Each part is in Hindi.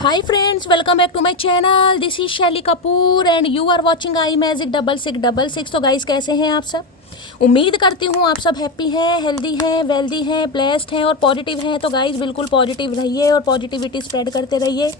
Hi friends, welcome back to my channel. This is Shelly Kapoor and you are watching I magic 6666। तो गाइस कैसे हैं आप सब? उम्मीद करती हूँ आप सब हैप्पी हैं, हेल्दी हैं, वेल्दी हैं, ब्लेस्ड हैं और पॉजिटिव हैं। तो गाइस बिल्कुल पॉजिटिव रहिए और पॉजिटिविटी स्प्रेड करते रहिए।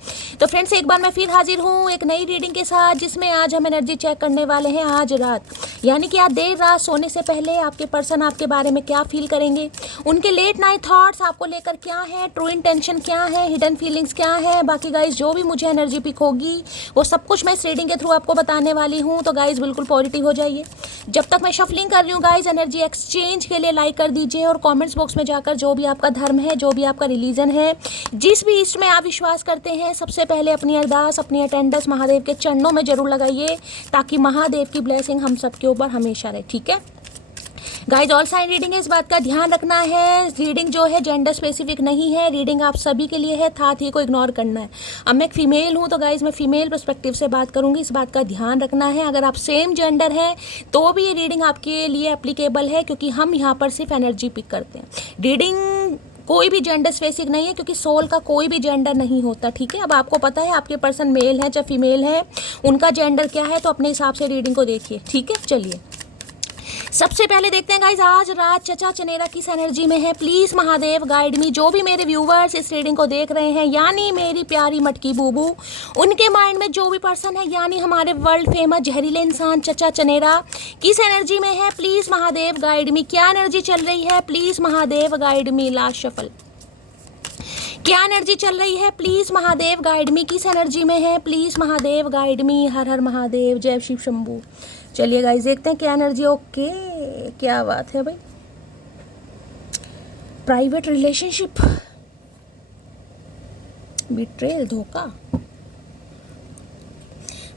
तो फ्रेंड्स एक बार मैं फिर हाजिर हूँ एक नई रीडिंग के साथ, जिसमें आज हम एनर्जी चेक करने वाले हैं आज रात, यानी कि आज देर रात सोने से पहले आपके पर्सन आपके बारे में क्या फील करेंगे, उनके लेट नाइट थॉट्स आपको लेकर क्या है, ट्रू इंटेंशन क्या है, हिडन फीलिंग्स क्या है। बाकी गाइस जो भी मुझे एनर्जी पिक होगी वो सब कुछ मैं इस रीडिंग के थ्रू आपको बताने वाली हूँ। तो गाइस बिल्कुल पॉजिटिव हो जाइए। जब तक मैं शफलिंग कर रही हूँ गाइस, एनर्जी एक्सचेंज के लिए लाइक कर दीजिए और कमेंट्स बॉक्स में जाकर जो भी आपका धर्म है, जो भी आपका रिलीजन है, जिस भी इष्ट में आप विश्वास करते हैं, सबसे पहले अपनी अरदास, अपनी अटेंडेंस महादेव के चरणों में जरूर लगाइए, ताकि महादेव की ब्लेसिंग हम सबके ऊपर हमेशा रहे। ठीक है गाइज, ऑल साइन रीडिंग है, इस बात का ध्यान रखना है। रीडिंग जो है जेंडर स्पेसिफिक नहीं है, रीडिंग आप सभी के लिए है, था थी को इग्नोर करना है। अब मैं एक फीमेल हूँ तो गाइज मैं फीमेल पर्सपेक्टिव से बात करूँगी, इस बात का ध्यान रखना है। अगर आप सेम जेंडर है तो भी ये रीडिंग आपके लिए एप्लीकेबल है, क्योंकि हम यहाँ पर सिर्फ एनर्जी पिक करते हैं। रीडिंग कोई भी जेंडर स्पेसिफिक नहीं है, क्योंकि सोल का कोई भी जेंडर नहीं होता। ठीक है, अब आपको पता है आपके पर्सन मेल है चाहे फीमेल है, उनका जेंडर क्या है, तो अपने हिसाब से रीडिंग को देखिए। ठीक है, चलिए सबसे पहले देखते हैं गाइज आज रात चचा चनेरा किस एनर्जी में है। प्लीज महादेव गाइड मी। जो भी मेरे व्यूवर्स इस रीडिंग को देख रहे हैं, यानी मेरी प्यारी मटकी बूबू, उनके माइंड में जो भी पर्सन है, यानी हमारे वर्ल्ड फेमस जहरीले इंसान चचा चनेरा किस एनर्जी में है, प्लीज महादेव गाइड मी। क्या एनर्जी चल रही है, please Mahadev guide me. Last shuffle, क्या एनर्जी चल रही है, प्लीज महादेव गाइड मी। किस एनर्जी में है, प्लीज महादेव गाइड मी। हर हर महादेव, जय शिव शंभू। चलिए गाइस देखते हैं क्या एनर्जी। ओके, क्या बात है भाई। प्राइवेट रिलेशनशिप, बिट्रेल, धोखा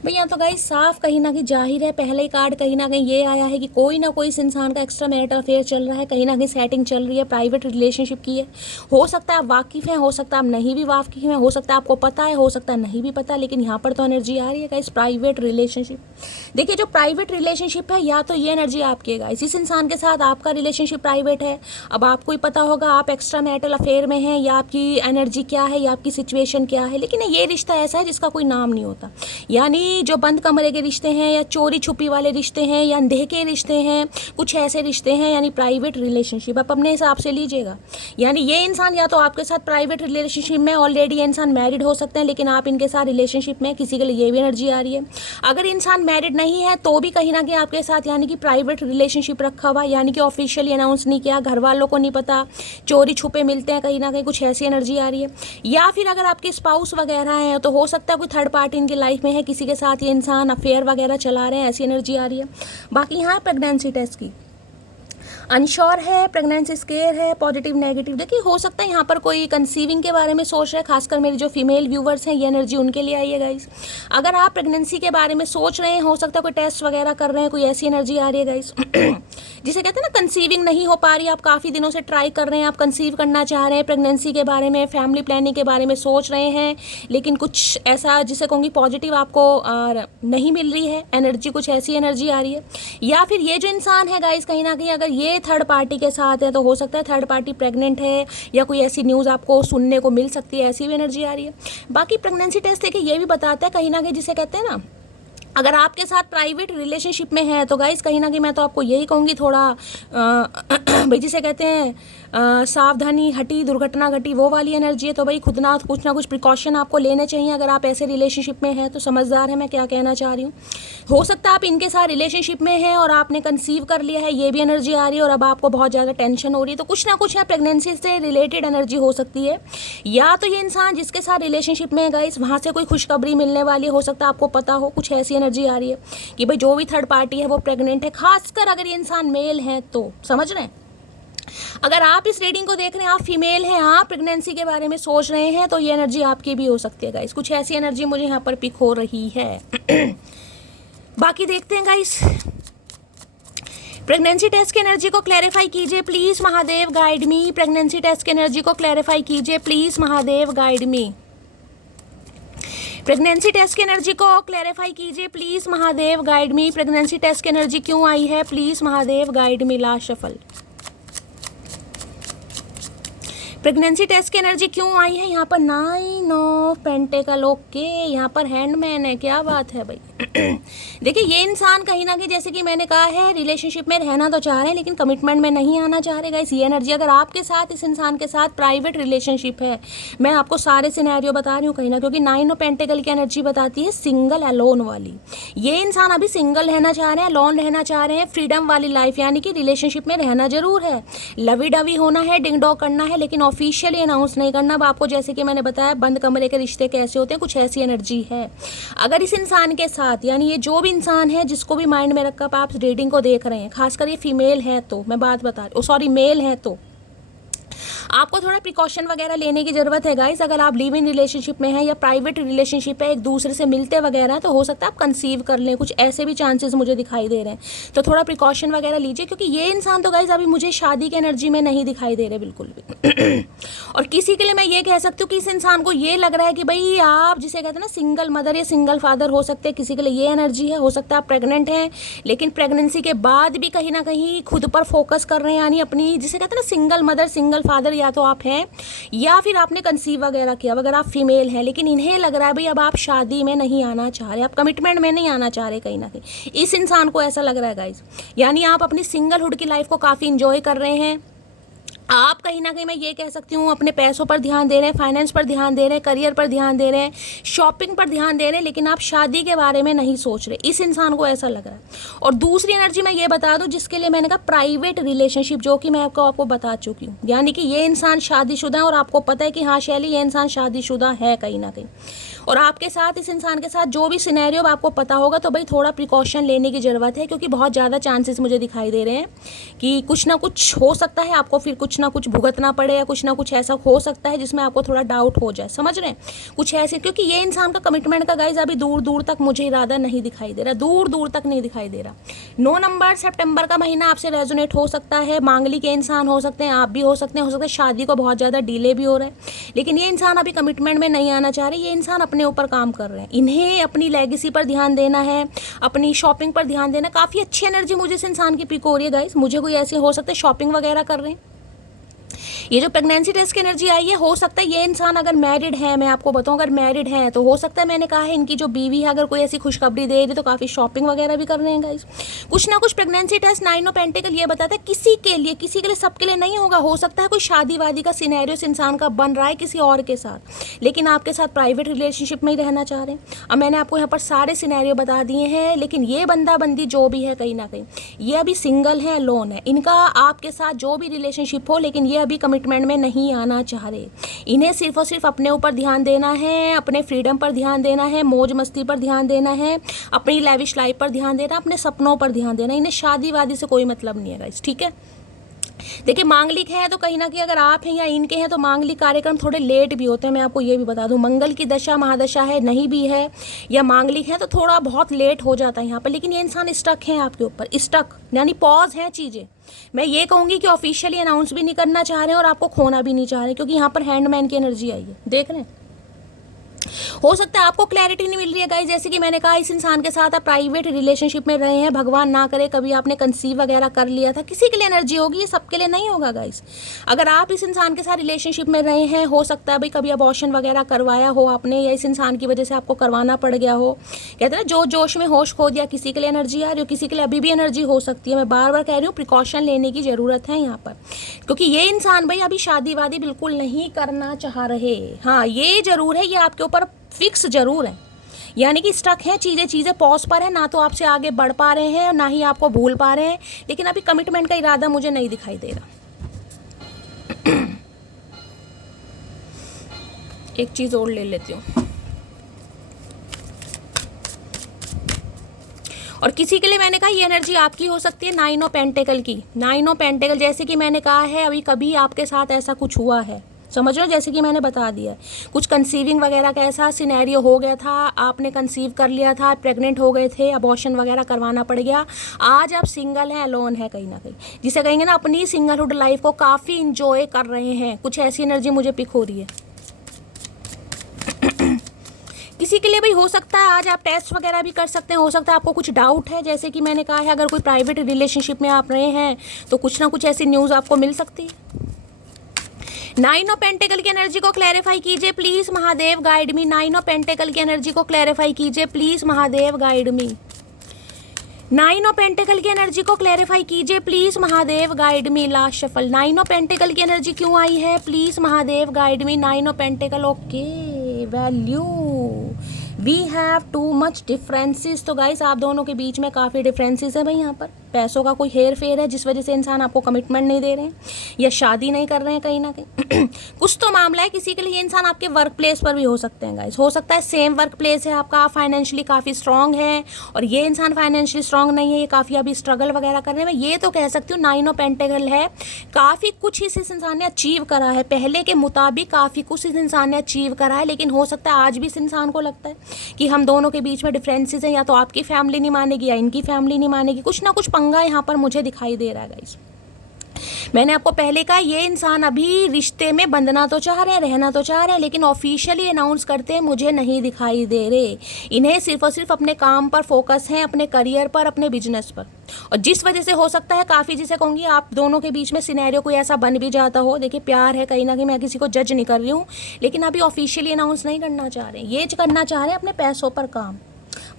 भैया। तो गाइस साफ कहीं ना कहीं जाहिर है, पहले ही कार्ड कहीं ना कहीं ये आया है कि कोई ना कोई इस इंसान का एक्स्ट्रा मैरिटल अफेयर चल रहा है, कहीं ना कहीं सेटिंग चल रही है, प्राइवेट रिलेशनशिप की है। हो सकता है आप वाकिफ़ हैं, हो सकता है आप नहीं भी वाकिफ़ हैं, हो सकता है आपको पता है, हो सकता है नहीं भी पता, लेकिन यहाँ पर तो एनर्जी आ रही है गाइस प्राइवेट रिलेशनशिप। देखिए जो प्राइवेट रिलेशनशिप है, या तो ये एनर्जी आपकी है गाइस, इस इंसान के साथ आपका रिलेशनशिप प्राइवेट है। अब आपको ही पता होगा आप एक्स्ट्रा मैरिटल अफेयर में हैं, या आपकी एनर्जी क्या है, या आपकी सिचुएशन क्या है। लेकिन ये रिश्ता ऐसा है जिसका कोई नाम नहीं होता, यानी जो बंद कमरे के रिश्ते हैं, या चोरी छुपी वाले रिश्ते हैं, या अंधे के रिश्ते हैं, कुछ ऐसे रिश्ते हैं, यानी प्राइवेट रिलेशनशिप। आप अपने हिसाब से लीजिएगा। यानी ये इंसान या तो आपके साथ प्राइवेट रिलेशनशिप में ऑलरेडी, ये इंसान मैरिड हो सकते हैं, लेकिन आप इनके साथ रिलेशनशिप में, किसी के लिए ये भी एनर्जी आ रही है। अगर इंसान मैरिड नहीं है तो भी कहीं ना कहीं आपके साथ यानी कि प्राइवेट रिलेशनशिप रखा हुआ, यानी कि ऑफिशियली अनाउंस नहीं किया, घर वालों को नहीं पता, चोरी छुपे मिलते हैं, कहीं ना कहीं कुछ ऐसी एनर्जी आ रही है। या फिर अगर आपके स्पाउस वगैरह हैं तो हो सकता है कोई थर्ड पार्टी इनकी लाइफ में है, किसी के साथ ये इंसान अफेयर वगैरह चला रहे हैं, ऐसी एनर्जी आ रही है। बाकी यहाँ प्रेगनेंसी टेस्ट की अनश्योर है, प्रेगनेंसी स्केयर है, पॉजिटिव नेगेटिव। देखिए हो सकता है यहाँ पर कोई कंसीविंग के बारे में सोच रहे हैं, खासकर मेरी जो फीमेल व्यूवर्स हैं, ये एनर्जी उनके लिए आई है गाइस। अगर आप प्रेगनेंसी के बारे में सोच रहे हैं, हो सकता है कोई टेस्ट वगैरह कर रहे हैं, कोई ऐसी एनर्जी आ रही है गाइस जिसे कहते हैं ना कंसीविंग नहीं हो पा रही, आप काफ़ी दिनों से ट्राई कर रहे हैं, आप कंसीव करना चाह रहे हैं, प्रेगनेंसी के बारे में, फैमिली प्लानिंग के बारे में सोच रहे हैं, लेकिन कुछ ऐसा जिसे कहूँगी पॉजिटिव आपको नहीं मिल रही है एनर्जी, कुछ ऐसी एनर्जी आ रही है। या फिर ये जो इंसान है गाइस, कहीं ना कहीं अगर ये थर्ड पार्टी के साथ है तो हो सकता है थर्ड पार्टी प्रेग्नेंट है, या कोई ऐसी न्यूज़ आपको सुनने को मिल सकती है, ऐसी भी एनर्जी आ रही है। बाकी प्रेगनेंसी टेस्ट देखिए ये भी बताता है कहीं ना कहीं, जिसे कहते हैं ना, अगर आपके साथ प्राइवेट रिलेशनशिप में है तो गाइस कहीं ना कहीं मैं तो आपको यही कहूँगी, थोड़ा भाई जिसे कहते हैं सावधानी हटी दुर्घटना घटी, वो वाली एनर्जी है। तो भाई खुद ना कुछ प्रिकॉशन आपको लेने चाहिए अगर आप ऐसे रिलेशनशिप में हैं। तो समझदार है मैं क्या कहना चाह रही हूँ। हो सकता है आप इनके साथ रिलेशनशिप में हैं और आपने कंसीव कर लिया है, ये भी एनर्जी आ रही है, और अब आपको बहुत ज़्यादा टेंशन हो रही है। तो कुछ ना कुछ है प्रेगनेंसी से रिलेटेड एनर्जी हो सकती है। या तो ये इंसान जिसके साथ रिलेशनशिप में है गाइस, वहाँ से कोई खुशखबरी मिलने वाली है, हो सकता है आपको पता हो, कुछ ऐसी एनर्जी आ रही है कि भाई जो भी थर्ड पार्टी है वो प्रेग्नेंट है, खासकर अगर ये इंसान मेल है तो। समझ रहे हैं? अगर आप इस रीडिंग को देख रहे हैं, आप फीमेल हैं, आप प्रेगनेंसी के बारे में सोच रहे हैं, तो ये एनर्जी आपकी भी हो सकती है गाइस। कुछ ऐसी एनर्जी मुझे यहाँ पर पिक हो रही है बाकी देखते हैं गाइस, प्रेगनेंसी टेस्ट की एनर्जी को क्लैरिफाई कीजिए please Mahadev guide me. Pregnancy test की एनर्जी को क्लैरिफाई कीजिए please Mahadev guide me. Pregnancy test की एनर्जी को क्लैरिफाई कीजिए please Mahadev guide me. Pregnancy test की एनर्जी क्यों आई है, please Mahadev guide me. Last shuffle, pregnancy test की एनर्जी क्यों आई है यहाँ पर? 9 ऑफ पेंटिकल। ओके, यहाँ पर हैंडमैन है, क्या बात है भाई। देखिए ये इंसान कहीं ना कहीं जैसे कि मैंने कहा है रिलेशनशिप में रहना तो चाह रहे हैं लेकिन कमिटमेंट में नहीं आना चाह रहे गाइस। ये एनर्जी अगर आपके साथ इस इंसान के साथ प्राइवेट रिलेशनशिप है, मैं आपको सारे सिनेरियो बता रही हूँ कहीं ना, क्योंकि 9 ऑफ पेंटिकल की एनर्जी बताती है सिंगल अलोन वाली। ये इंसान अभी सिंगल रहना चाह रहे हैं, अलोन रहना चाह रहे हैं, फ्रीडम वाली लाइफ, यानी कि रिलेशनशिप में रहना जरूर है, लवी डवी होना है, डिंग डॉग करना है, लेकिन ऑफिशियली अनाउंस नहीं करना। अब आपको जैसे कि मैंने बताया बंद कमरे के रिश्ते कैसे होते हैं, कुछ ऐसी एनर्जी है। अगर इस इंसान के साथ, यानी ये जो भी इंसान है जिसको भी माइंड में रखकर आप रीडिंग को देख रहे हैं, खासकर ये फीमेल है तो मैं बात बता रही हूँ, सॉरी मेल है तो आपको थोड़ा प्रिकॉशन वगैरह लेने की ज़रूरत है गाइस। अगर आप लिव इन रिलेशनशिप में हैं या प्राइवेट रिलेशनशिप है, एक दूसरे से मिलते वगैरह, तो हो सकता है आप कंसीव कर लें, कुछ ऐसे भी चांसेस मुझे दिखाई दे रहे हैं। तो थोड़ा प्रिकॉशन वगैरह लीजिए, क्योंकि ये इंसान तो गाइस अभी मुझे शादी की एनर्जी में नहीं दिखाई दे रहे बिल्कुल भी। और किसी के लिए मैं ये कह सकती हूँ कि इस इंसान को ये लग रहा है कि भाई आप जिसे कहते हैं ना सिंगल मदर या सिंगल फादर हो सकते हैं, किसी के लिए ये एनर्जी है। हो सकता है आप प्रेग्नेंट हैं लेकिन प्रेगनेंसी के बाद भी कहीं ना कहीं खुद पर फोकस कर रहे हैं, यानी अपनी जिसे कहते हैं ना सिंगल मदर सिंगल फादर, या तो आप हैं या फिर आपने कंसीव वगैरह किया, अगर आप फीमेल हैं, लेकिन इन्हें लग रहा है भाई अब आप शादी में नहीं आना चाह रहे, आप कमिटमेंट में नहीं आना चाह रहे कहीं ना कहीं। इस इंसान को ऐसा लग रहा है गाइज, यानी आप अपनी सिंगलहुड की लाइफ को काफ़ी इंजॉय कर रहे हैं। आप कहीं ना कहीं मैं ये कह सकती हूँ अपने पैसों पर ध्यान दे रहे हैं, फाइनेंस पर ध्यान दे रहे हैं, करियर पर ध्यान दे रहे हैं, शॉपिंग पर ध्यान दे रहे हैं, लेकिन आप शादी के बारे में नहीं सोच रहे। इस इंसान को ऐसा लग रहा है। और दूसरी एनर्जी मैं ये बता दूँ जिसके लिए मैंने कहा प्राइवेट रिलेशनशिप, जो कि मैं आपको बता चुकी हूँ, यानी कि ये इंसान शादीशुदा है और आपको पता है कि हाँ शैली ये इंसान शादीशुदा है कहीं ना कहीं, और आपके साथ इस इंसान के साथ जो भी सिनेरियो आपको पता होगा, तो भाई थोड़ा प्रिकॉशन लेने की ज़रूरत है, क्योंकि बहुत ज़्यादा चांसेस मुझे दिखाई दे रहे हैं कि कुछ ना कुछ हो सकता है, आपको फिर कुछ ना कुछ भुगतना पड़े, या कुछ ना कुछ ऐसा हो सकता है जिसमें आपको थोड़ा डाउट हो जाए, समझ रहे हैं कुछ ऐसे। क्योंकि ये इंसान का कमिटमेंट का गाइज अभी दूर दूर तक मुझे इरादा नहीं दिखाई दे रहा, दूर दूर तक नहीं दिखाई दे रहा। 9 नंबर सितंबर का महीना आपसे रेजोनेट हो सकता है, मांगलिक के इंसान हो सकते हैं, आप भी हो सकते हैं, हो सकता है शादी को बहुत ज़्यादा डिले भी हो रहा है, लेकिन ये इंसान अभी कमिटमेंट में नहीं आना चाह रहे। ये इंसान अपने ऊपर काम कर रहे हैं, इन्हें अपनी लेगेसी पर ध्यान देना है, अपनी शॉपिंग पर ध्यान देना। काफ़ी अच्छी एनर्जी मुझे इस इंसान की पिक हो रही है गाइस, मुझे कोई ऐसे हो सकता है शॉपिंग वगैरह कर रहे हैं। ये जो प्रेगनेंसी टेस्ट की एनर्जी आई है, हो सकता है ये इंसान अगर मैरिड है, मैं आपको बताऊं अगर मैरिड है तो हो सकता है, मैंने कहा है इनकी जो बीवी है अगर कोई ऐसी खुशखबरी दे रही तो काफ़ी शॉपिंग वगैरह भी कर रहे हैं गाइस। कुछ ना कुछ प्रेगनेंसी टेस्ट 9 ऑफ पेंटिकल ये बताता है किसी के लिए सबके लिए नहीं होगा। हो सकता है कोई शादी वादी का सिनेरियो इस इंसान का बन रहा है किसी और के साथ, लेकिन आपके साथ प्राइवेट रिलेशनशिप में ही रहना चाह रहे हैं। अब मैंने आपको यहाँ पर सारे सिनेरियो बता दिए हैं, लेकिन ये बंदा बंदी जो भी है कहीं ना कहीं ये अभी सिंगल है, लोन है, इनका आपके साथ जो भी रिलेशनशिप हो, लेकिन ये अभी कमिटमेंट में नहीं आना चाह रहे। इन्हें सिर्फ और सिर्फ अपने ऊपर ध्यान देना है, अपने फ्रीडम पर ध्यान देना है, मौज मस्ती पर ध्यान देना है, अपनी लैविश लाइफ पर ध्यान देना, अपने सपनों पर ध्यान देना। इन्हें शादी वादी से कोई मतलब नहीं है गाइस, ठीक है। देखिए मांगलिक है तो कहीं ना कहीं अगर आप हैं या इनके हैं तो मांगलिक कार्यक्रम थोड़े लेट भी होते हैं, मैं आपको ये भी बता दूं। मंगल की दशा महादशा है, नहीं भी है या मांगलिक है तो थोड़ा बहुत लेट हो जाता है यहाँ पर, लेकिन ये इंसान स्टक है आपके ऊपर, स्टक यानी पॉज है चीज़ें। मैं ये कहूँगी कि ऑफिशियली अनाउंस भी नहीं करना चाह रहे हैं और आपको खोना भी नहीं चाह रहे, क्योंकि यहाँ पर हैंडमैन की एनर्जी आई है, देख रहे हैं। हो सकता है आपको क्लैरिटी नहीं मिल रही है गाइस, जैसे कि मैंने कहा इस इंसान के साथ आप प्राइवेट रिलेशनशिप में रहे हैं, भगवान ना करे कभी आपने कंसीव वगैरह कर लिया था, किसी के लिए एनर्जी होगी, ये सबके लिए नहीं होगा गाइस। अगर आप इस इंसान के साथ रिलेशनशिप में रहे हैं, हो सकता है भाई कभी अबॉर्शन वगैरह करवाया हो आपने, या इस इंसान की वजह से आपको करवाना पड़ गया हो। कहते हैं ना जो जोश में होश खो दिया, किसी के लिए एनर्जी आ रही हो, किसी के लिए अभी भी एनर्जी हो सकती है। मैं बार बार कह रही हूँ प्रिकॉशन लेने की ज़रूरत है यहाँ पर, क्योंकि ये इंसान भाई अभी शादी वादी बिल्कुल नहीं करना चाह रहे। हाँ ये जरूर है, ये आपके ऊपर फिक्स जरूर है, यानी कि स्टक है, चीज़ें पॉज पर है, ना तो आपसे आगे बढ़ पा रहे हैं और ना ही आपको भूल पा रहे हैं, लेकिन अभी कमिटमेंट का इरादा मुझे नहीं दिखाई दे रहा। एक चीज़ और ले लेती हूँ। और किसी के लिए मैंने कहा ये एनर्जी आपकी हो सकती है 9 ऑफ पेंटिकल की। 9 ऑफ पेंटिकल जैसे कि मैंने कहा है अभी कभी आपके साथ ऐसा कुछ हुआ है, समझ लो, जैसे कि मैंने बता दिया कुछ कंसीविंग वगैरह का ऐसा सिनेरियो हो गया था, आपने कंसीव कर लिया था, प्रेग्नेंट हो गए थे, अबॉर्शन वगैरह करवाना पड़ गया, आज आप सिंगल हैं, अलोन है कहीं ना कहीं, जिसे कहेंगे ना अपनी सिंगलहुड लाइफ को काफ़ी इंजॉय कर रहे हैं। कुछ ऐसी एनर्जी मुझे पिक हो रही है। किसी के लिए भी हो सकता है आज आप टेस्ट वगैरह भी कर सकते हैं, हो सकता है आपको कुछ डाउट है, जैसे कि मैंने कहा है अगर कोई प्राइवेट रिलेशनशिप में आप रहे हैं तो कुछ ना कुछ ऐसी न्यूज़ आपको मिल सकती है। नाइन ऑफ पेंटिकल की एनर्जी को क्लैरिफाई कीजिए please Mahadev guide me. Nine of pentacles की एनर्जी को क्लैरिफाई कीजिए please Mahadev guide me. Nine of pentacles की एनर्जी को क्लैरिफाई कीजिए please Mahadev guide me. Last shuffle. Nine of pentacles की एनर्जी क्यों आई है please Mahadev guide me. Nine of pentacles. Okay, value we have too much differences. तो गाइस आप दोनों के बीच में काफ़ी डिफरेंसेस है भाई। यहाँ पर पैसों का कोई हेर फेर है जिस वजह से इंसान आपको कमिटमेंट नहीं दे रहे हैं या शादी नहीं कर रहे हैं कहीं ना कहीं। कुछ तो मामला है। किसी के लिए इंसान आपके वर्क प्लेस पर भी हो सकते हैं गाइस। हो सकता है सेम वर्क प्लेस है आपका, आप फाइनेंशियली काफ़ी स्ट्रांग है और ये इंसान फाइनेंशियली स्ट्रांग नहीं है, ये काफ़ी अभी स्ट्रगल वगैरह करने में। ये तो कह सकती हूँ नाइन ऑफ पेंटिकल है, काफ़ी कुछ इस इंसान ने अचीव करा है पहले के मुताबिक, काफ़ी कुछ इस इंसान ने अचीव करा है। लेकिन हो सकता है आज भी इस इंसान को लगता है कि हम दोनों के बीच में डिफरेंसेस हैं, या तो आपकी फैमिली नहीं मानेगी या इनकी फैमिली नहीं मानेगी। कुछ ना कुछ पंगा यहाँ पर मुझे दिखाई दे रहा है गाइस। मैंने आपको पहले कहा ये इंसान अभी रिश्ते में बंधना तो चाह रहे हैं, रहना तो चाह रहे हैं, लेकिन ऑफिशियली अनाउंस करते हैं मुझे नहीं दिखाई दे रहे। इन्हें सिर्फ और सिर्फ अपने काम पर फोकस है, अपने करियर पर, अपने बिजनेस पर। और जिस वजह से हो सकता है काफ़ी, जिसे कहूँगी आप दोनों के बीच में सिनेरियो कोई ऐसा बन भी जाता हो। देखिए प्यार है कहीं ना कहीं, मैं किसी को जज नहीं कर रही हूँ, लेकिन अभी ऑफिशियली अनाउंस नहीं करना चाह रहे हैं। ये करना चाह रहे हैं अपने पैसों पर काम।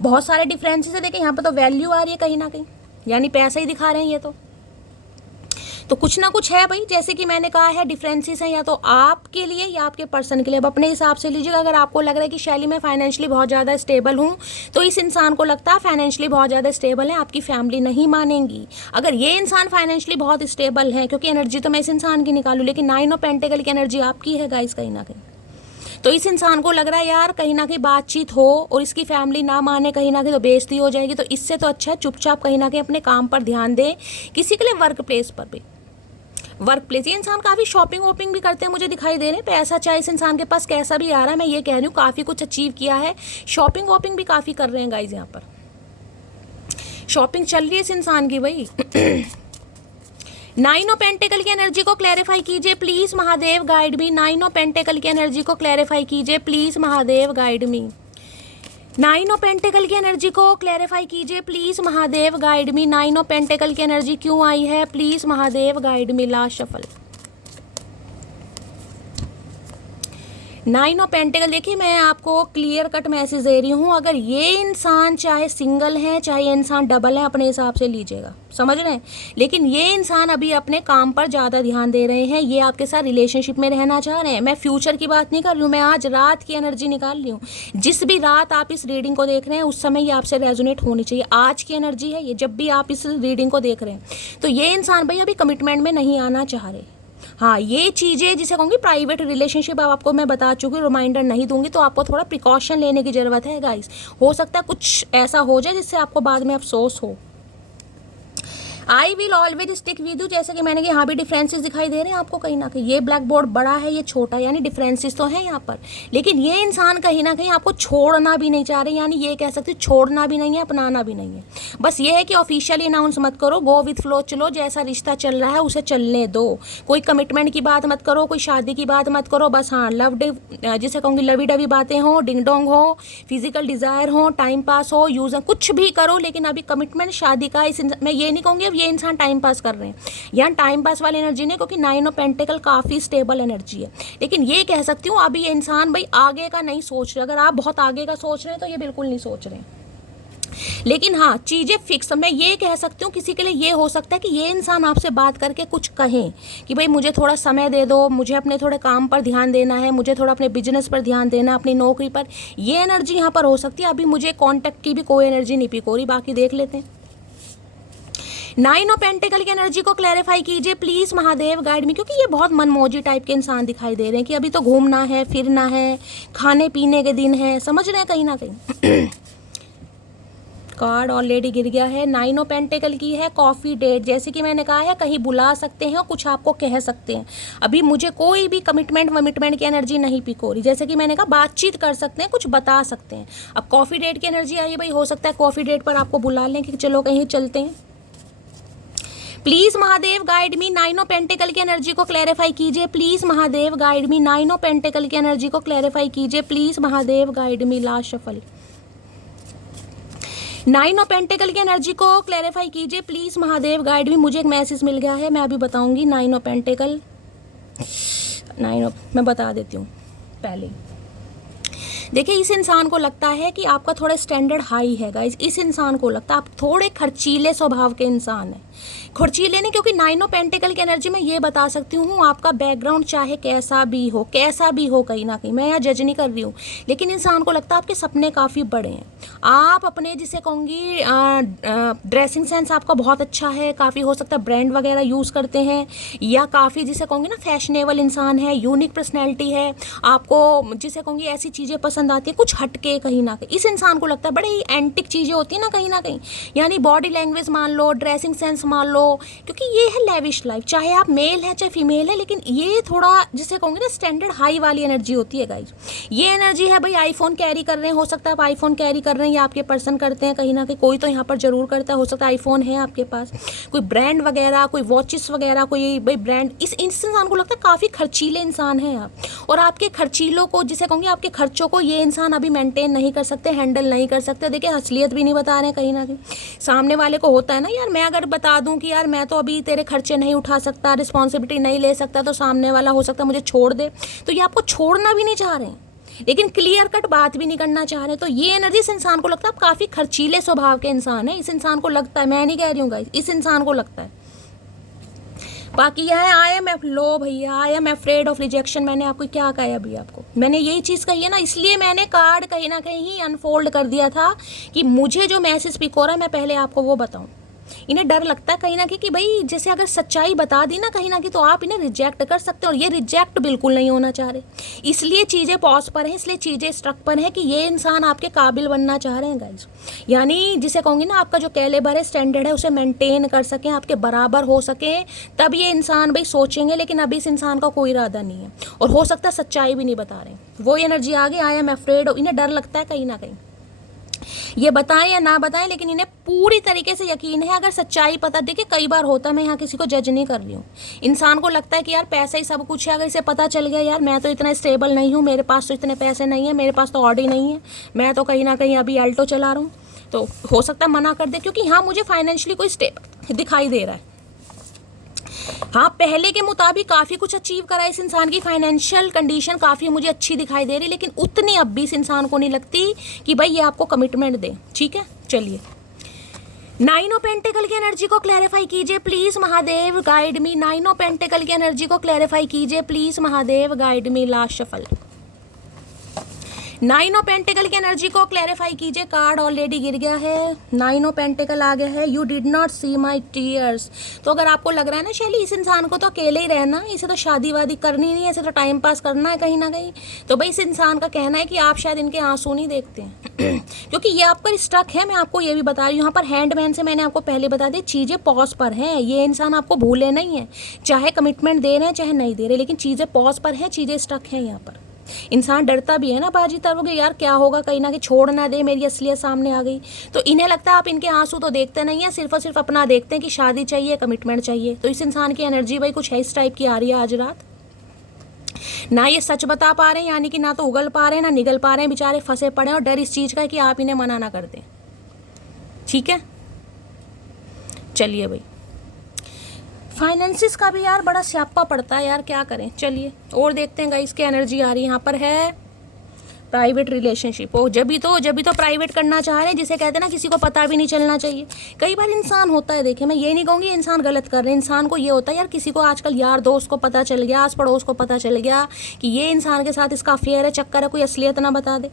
बहुत सारे डिफरेंसेस है। देखिए यहाँ पर तो वैल्यू आ रही है कहीं ना कहीं, यानी पैसा ही दिखा रहे हैं ये तो कुछ ना कुछ है भाई। जैसे कि मैंने कहा है डिफरेंसेस हैं या तो आपके लिए या आपके पर्सन के लिए। अब अपने हिसाब से लीजिएगा। अगर आपको लग रहा है कि शैली मैं फाइनेंशियली बहुत ज़्यादा स्टेबल हूँ, तो इस इंसान को लगता है फाइनेंशियली बहुत ज़्यादा स्टेबल है, आपकी फैमिली नहीं मानेंगी। अगर ये इंसान फाइनेंशियली बहुत स्टेबल है, क्योंकि एनर्जी तो मैं इस इंसान की निकालूँ, लेकिन नाइन ऑफ पेंटिकल की एनर्जी आपकी है गाइस कहीं ना कहीं। तो इस इंसान को लग रहा है यार कहीं ना कहीं बातचीत हो और इसकी फैमिली ना माने कहीं ना कहीं तो बेइज्जती हो जाएगी। तो इससे तो अच्छा है चुपचाप कहीं ना कहीं अपने काम पर ध्यान दें। किसी के लिए वर्क प्लेस पर भी, वर्क प्लेस, ये इंसान काफ़ी शॉपिंग वॉपिंग भी करते हैं मुझे दिखाई दे रहे हैं। पैसा चाहे इस इंसान के पास कैसा भी आ रहा है, मैं ये कह रही हूँ काफ़ी कुछ अचीव किया है। शॉपिंग वॉपिंग भी काफ़ी कर रहे हैं गाइज। यहाँ पर शॉपिंग चल रही है इस इंसान की भाई। नाइन ऑफ पेंटिकल की एनर्जी को क्लैरिफाई कीजिए please Mahadev guide me. Nine of pentacles की एनर्जी को क्लैरिफाई कीजिए please Mahadev guide me. Nine of pentacles की एनर्जी को क्लैरिफाई कीजिए please Mahadev guide me. Nine of pentacles की एनर्जी क्यों आई है please Mahadev guide me. Last shuffle. Nine of pentacle. देखिए मैं आपको क्लियर कट मैसेज दे रही हूँ। अगर ये इंसान चाहे सिंगल है चाहे ये इंसान डबल है, अपने हिसाब से लीजिएगा, समझ रहे हैं। लेकिन ये इंसान अभी अपने काम पर ज़्यादा ध्यान दे रहे हैं। ये आपके साथ रिलेशनशिप में रहना चाह रहे हैं। मैं फ्यूचर की बात नहीं कर रही हूँ, मैं आज रात की एनर्जी निकाल रही हूँ। जिस भी रात आप इस रीडिंग को देख रहे हैं उस समय ये आपसे रेजोनेट होनी चाहिए। आज की एनर्जी है ये, जब भी आप इस रीडिंग को देख रहे हैं। तो ये इंसान भाई अभी कमिटमेंट में नहीं आना चाह रहे। हाँ, ये चीज़ें जिसे कहूँगी प्राइवेट रिलेशनशिप, अब आपको मैं बता चुकी, रिमाइंडर नहीं दूंगी, तो आपको थोड़ा प्रिकॉशन लेने की ज़रूरत है गाइस। हो सकता है कुछ ऐसा हो जाए जिससे आपको बाद में अफसोस हो। I will always stick with you. जैसे कि मैंने कि यहाँ भी डिफरेंसेस दिखाई दे रहे हैं आपको कहीं ना कहीं। ये ब्लैक बोर्ड बड़ा है, ये छोटा है, यानी डिफरेंसेस तो हैं यहाँ पर। लेकिन ये इंसान कहीं ना कहीं आपको छोड़ना भी नहीं चाह रहे, यानी ये कह सकते छोड़ना भी नहीं है, अपनाना भी नहीं है। बस ये है कि ऑफिशियली अनाउंस मत करो, गो विथ फ्लो चलो। जैसा रिश्ता चल रहा है उसे चलने दो। कोई कमिटमेंट की बात मत करो, कोई शादी की बात मत करो। बस हाँ, जिसे कहूँगी लवी डवी बातें हो, डिंग डोंग हो, फिजिकल डिज़ायर हो, टाइम पास हो, यूज़ कुछ भी करो, लेकिन अभी कमिटमेंट शादी का मैं ये नहीं कहूँगी ये इंसान टाइम पास कर रहे हैं। यहाँ टाइम पास वाली एनर्जी नहीं, क्योंकि नाइन ऑफ पेंटिकल काफ़ी स्टेबल एनर्जी है। लेकिन ये कह सकती हूँ अभी ये इंसान भाई आगे का नहीं सोच रहे। अगर आप बहुत आगे का सोच रहे हैं तो ये बिल्कुल नहीं सोच रहे हैं। लेकिन हाँ, चीज़ें फिक्स, मैं ये कह सकती हूँ किसी के लिए ये हो सकता है कि ये इंसान आपसे बात करके कुछ कहें कि भाई मुझे थोड़ा समय दे दो, मुझे अपने थोड़े काम पर ध्यान देना है, मुझे थोड़ा अपने बिजनेस पर ध्यान देना, अपनी नौकरी पर। ये एनर्जी यहाँ पर हो सकती है। अभी मुझे कॉन्टैक्ट की भी कोई एनर्जी नहीं पिक हो रही, बाकी देख लेते हैं। नाइन ऑफ पेंटिकल की एनर्जी को क्लैरिफाई कीजिए प्लीज महादेव गाइड मी, क्योंकि ये बहुत मनमौजी टाइप के इंसान दिखाई दे रहे हैं कि अभी तो घूमना है, फिरना है, खाने पीने के दिन है, समझ रहे हैं कहीं ना कहीं। कार्ड ऑलरेडी गिर गया है। नाइन ऑफ पेंटिकल की है कॉफ़ी डेट। जैसे कि मैंने कहा है कहीं बुला सकते हैं और कुछ आपको कह सकते हैं। अभी मुझे कोई भी कमिटमेंट की एनर्जी नहीं पिक हो रही। जैसे कि मैंने कहा बातचीत कर सकते हैं, कुछ बता सकते हैं। अब कॉफ़ी डेट की एनर्जी आई है भाई, हो सकता है कॉफ़ी डेट पर आपको बुला लें कि चलो कहीं चलते हैं। Please Mahadev guide me. Nine of pentacles की एनर्जी को क्लैरिफाई कीजिए please Mahadev guide me. Nine of pentacles की एनर्जी को क्लैरिफाई कीजिए please Mahadev guide me. Last shuffle. Nine of pentacles की एनर्जी को क्लैरिफाई कीजिए प्लीज महादेव गाइड मी। मुझे एक मैसेज मिल गया है, मैं अभी बताऊंगी। नाइन ऑफ पेंटिकल, मैं बता देती हूँ पहले। देखिए, इस इंसान को लगता है कि आपका थोड़ा स्टैंडर्ड हाई है गाइस। इस इंसान को लगता है आप थोड़े खर्चीले स्वभाव के इंसान हैं। खर्चीले नहीं, क्योंकि 9 ऑफ पेंटिकल की एनर्जी में ये बता सकती हूँ, आपका बैकग्राउंड चाहे कैसा भी हो कहीं ना कहीं, मैं यहाँ जज नहीं कर रही हूँ, लेकिन इंसान को लगता है आपके सपने काफ़ी बड़े हैं। आप अपने जिसे कहूँगी ड्रेसिंग सेंस आपका बहुत अच्छा है, काफ़ी हो सकता है ब्रांड वगैरह यूज़ करते हैं, या काफ़ी जिसे कहूँगी ना फैशनेबल इंसान है, यूनिक पर्सनैलिटी है, आपको जिसे कहूँगी ऐसी चीज़ें पसंद आती है कुछ हटके कहीं ना कहीं। इस इंसान को लगता है बड़े ही एंटिक चीज़ें होती हैं ना कहीं, यानी बॉडी लैंग्वेज मान लो, ड्रेसिंग सेंस मान लो, क्योंकि ये है लेविश लाइफ, चाहे आप मेल है चाहे फीमेल है, लेकिन ये थोड़ा जिसे कहूँगी ना स्टैंडर्ड हाई वाली एनर्जी होती है गाइज। ये एनर्जी है भाई, आईफोन कैरी कर रहे हैं, हो सकता है आप आईफोन कैरी कर रहे हैं या आपके पर्सन करते हैं कहीं ना कहीं, कोई तो यहाँ पर जरूर करता है, हो सकता है आईफोन है आपके पास, कोई ब्रांड वगैरह, कोई वॉचेस वगैरह, कोई भाई ब्रांड। इस इंसान को लगता है काफ़ी खर्चीले इंसान हैं आप, और आपके खर्चीलों को जिसे कहूँगी आपके खर्चों को ये इंसान अभी मेंटेन नहीं कर सकते, हैंडल नहीं कर सकते। देखिए, असलियत भी नहीं बता रहे हैं कहीं ना कहीं। सामने वाले को होता है ना यार, मैं अगर बता दूं कि यार मैं तो अभी तेरे खर्चे नहीं उठा सकता, रिस्पॉन्सिबिलिटी नहीं ले सकता, तो सामने वाला हो सकता है मुझे छोड़ दे, तो ये आपको छोड़ना भी नहीं चाह रहे हैं, लेकिन क्लियर कट बात भी नहीं करना चाह रहे। तो ये एनर्जी इस इंसान को लगता है आप काफ़ी खर्चीले स्वभाव के इंसान है। इस इंसान को लगता है, मैं नहीं कह रही हूँ गाइस, इस इंसान को लगता है। बाकी यह है आई एम लो भैया, I am afraid of rejection. मैंने आपको क्या कहा है अभी, आपको मैंने यही चीज़ कही है ना, इसलिए मैंने कार्ड कहीं ना कहीं अनफोल्ड कर दिया था कि मुझे जो मैसेज पिक हो रहा है मैं पहले आपको वो बताऊं। इन्हें डर लगता है कहीं ना कहीं कि भाई जैसे अगर सच्चाई बता दी ना कहीं ना कहीं तो आप इन्हें रिजेक्ट कर सकते हो, और ये रिजेक्ट बिल्कुल नहीं होना चाह रहे, इसलिए चीज़ें पॉज पर हैं, इसलिए चीज़ें स्ट्रक पर हैं कि ये इंसान आपके काबिल बनना चाह रहे हैं गाइज। यानी जिसे कहूँगी ना आपका जो कैलिबर है, स्टैंडर्ड है, उसे मेंटेन कर सकें, आपके बराबर हो सके, तब ये इंसान भाई सोचेंगे, लेकिन अभी इस इंसान का कोई इरादा नहीं है, और हो सकता है सच्चाई भी नहीं बता रहे। वो एनर्जी आ गई, आई एम अफ्रेड। इन्हें डर लगता है कहीं ना कहीं, ये बताएं या ना बताएं, लेकिन इन्हें पूरी तरीके से यकीन है अगर सच्चाई पता। देखिए, कई बार होता है, मैं यहाँ किसी को जज नहीं कर रही हूँ, इंसान को लगता है कि यार पैसा ही सब कुछ है, अगर इसे पता चल गया यार मैं तो इतना स्टेबल नहीं हूँ, मेरे पास तो इतने पैसे नहीं है, मेरे पास तो ऑडी नहीं है, मैं तो कहीं ना कहीं अभी अल्टो चला रहा हूँ, तो हो सकता है मना कर दे, क्योंकि हाँ मुझे फाइनेंशियली कोई स्टेबल दिखाई दे रहा है। हाँ, पहले के मुताबिक काफ़ी कुछ अचीव करा, इस इंसान की फाइनेंशियल कंडीशन काफ़ी मुझे अच्छी दिखाई दे रही, लेकिन उतनी अब भी इस इंसान को नहीं लगती कि भाई ये आपको कमिटमेंट दे। ठीक है, चलिए 9 ऑफ पेंटिकल की एनर्जी को क्लैरिफाई कीजिए please Mahadev, guide me. 9 of pentacles की एनर्जी को क्लैरिफाई कीजिए please Mahadev, guide me. Last shuffle 9 of pentacles की एनर्जी को क्लैरिफाई कीजिए। कार्ड ऑलरेडी गिर गया है, 9 ऑफ पेंटिकल आ गया है। You did not see my tears. तो अगर आपको लग रहा है ना शैली इस इंसान को तो अकेले ही रहना, इसे तो शादी वादी करनी नहीं है, इसे तो टाइम पास करना है कहीं ना कहीं, तो भाई इस इंसान का कहना है कि आप शायद इनके आंसू नहीं देखते हैं क्योंकि ये आप पर स्टक है। मैं आपको ये भी बता रही हूँ, यहाँ पर हैंडमैन से मैंने आपको पहले बता दी चीज़ें पॉज पर हैं। ये इंसान आपको भूले नहीं है, चाहे कमिटमेंट दे रहे हैं चाहे नहीं दे रहे, लेकिन चीज़ें पॉज पर हैं, चीज़ें स्टक हैं यहाँ पर। इंसान डरता भी है ना बाजी तरोगे, यार क्या होगा कहीं ना कहीं छोड़ ना दे, मेरी असलियत सामने आ गई। तो इन्हें लगता है आप इनके आंसू तो देखते नहीं है, सिर्फ और सिर्फ अपना देखते हैं कि शादी चाहिए, कमिटमेंट चाहिए। तो इस इंसान की एनर्जी भाई कुछ है इस टाइप की आ रही है आज रात। ना ये सच बता पा रहे हैं, यानी कि ना तो उगल पा रहे हैं ना निगल पा रहे हैं, बेचारे फंसे पड़े हैं, और डर इस चीज़ का है कि आप इन्हें मना ना कर दें। ठीक है, चलिए भाई फाइनेंसिस का भी यार बड़ा स्यापा पड़ता है यार, क्या करें। चलिए और देखते हैं गाइस, इसकी एनर्जी आ रही है यहाँ पर है प्राइवेट रिलेशनशिप। हो जब भी तो प्राइवेट करना चाह रहे हैं, जिसे कहते हैं ना किसी को पता भी नहीं चलना चाहिए। कई बार इंसान होता है, देखिए मैं ये नहीं कहूँगी इंसान गलत कर रहे हैं, इंसान को ये होता है यार किसी को आजकल यार दोस्त को पता चल गया, आस पड़ोस को पता चल गया कि ये इंसान के साथ इसका अफेयर है, चक्कर है, कोई असलियत ना बता दे।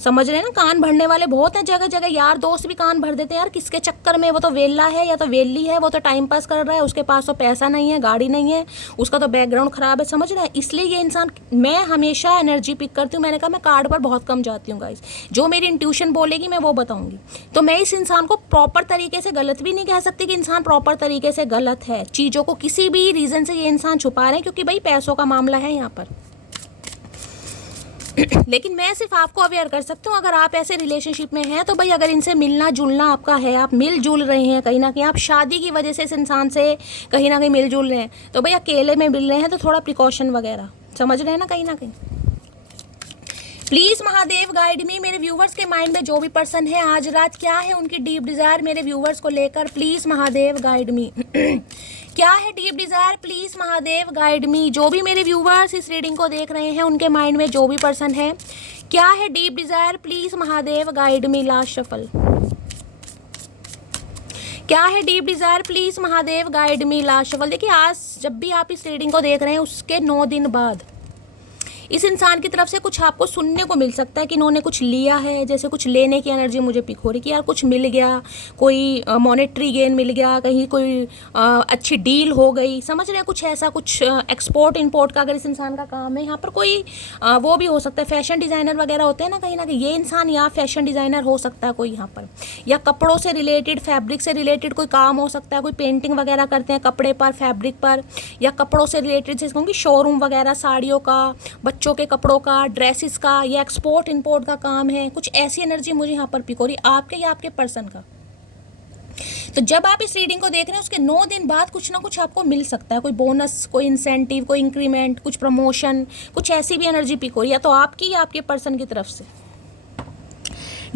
समझ रहे हैं ना, कान भरने वाले बहुत हैं जगह जगह, यार दोस्त भी कान भर देते हैं यार किसके चक्कर में, वो तो वेला है या तो वेली है, वो तो टाइम पास कर रहा है, उसके पास तो पैसा नहीं है, गाड़ी नहीं है, उसका तो बैकग्राउंड खराब है, समझ रहे हैं। इसलिए ये इंसान, मैं हमेशा एनर्जी पिक करती हूँ, मैंने कहा मैं कार्ड पर बहुत कम जाती हूँ गाइस, जो मेरी इंट्यूशन बोलेगी मैं वो बताऊँगी। तो मैं इस इंसान को प्रॉपर तरीके से गलत भी नहीं कह सकती कि इंसान प्रॉपर तरीके से गलत है, चीज़ों को किसी भी रीज़न से ये इंसान छुपा रहे हैं, क्योंकि भाई पैसों का मामला है यहाँ पर लेकिन मैं सिर्फ आपको अवेयर कर सकती हूँ, अगर आप ऐसे रिलेशनशिप में हैं तो भाई अगर इनसे मिलना जुलना आपका है, आप मिल जुल रहे हैं कहीं ना कहीं, आप शादी की वजह से इस इंसान से कहीं ना कहीं मिल जुल रहे हैं, तो भाई अकेले में मिल रहे हैं तो थोड़ा प्रिकॉशन वगैरह, समझ रहे हैं ना कहीं ना कहीं। प्लीज़ महादेव गाइड मी। मेरे व्यूवर्स के माइंड में जो भी पर्सन है आज रात क्या है उनकी डीप डिज़ायर मेरे व्यूवर्स को लेकर, प्लीज़ महादेव गाइड मी। क्या है deep Dzire, please Mahadev guide मी। जो भी मेरे व्यूवर्स इस रीडिंग को देख रहे हैं, उनके माइंड में जो भी पर्सन है, क्या है deep Dzire, please Mahadev guide me. Last shuffle. क्या है deep Dzire, please Mahadev guide me. Last shuffle. देखिए, आज जब भी आप इस रीडिंग को देख रहे हैं, उसके 9 दिन बाद इस इंसान की तरफ से कुछ आपको सुनने को मिल सकता है कि इन्होंने कुछ लिया है। जैसे कुछ लेने की एनर्जी मुझे पिक हो रही कि यार कुछ मिल गया, कोई मॉनेटरी गेन मिल गया, कहीं कोई अच्छी डील हो गई, समझ रहे हैं, कुछ ऐसा, कुछ एक्सपोर्ट इंपोर्ट का अगर इस इंसान का काम है। यहाँ पर कोई वो भी हो सकता है, फैशन डिज़ाइनर वगैरह होते हैं ना कहीं ये इंसान या फैशन डिज़ाइनर हो सकता है कोई यहाँ पर, या कपड़ों से रिलेटेड, फैब्रिक से रिलेटेड कोई काम हो सकता है। कोई पेंटिंग वगैरह करते हैं कपड़े पर, फैब्रिक पर, या कपड़ों से रिलेटेड, जैसे कहूँगी शोरूम वगैरह, साड़ियों का, बच्चों के कपड़ों का, ड्रेसेस का, या एक्सपोर्ट इंपोर्ट का काम है। कुछ ऐसी एनर्जी मुझे यहाँ पर पिक हो रही है, आपके या आपके पर्सन का। तो जब आप इस रीडिंग को देख रहे हैं, उसके 9 दिन बाद कुछ ना कुछ आपको मिल सकता है। कोई बोनस, कोई इंसेंटिव, कोई इंक्रीमेंट, कुछ प्रमोशन, कुछ ऐसी भी एनर्जी पिक हो रही है, तो आपकी या आपके पर्सन की तरफ से।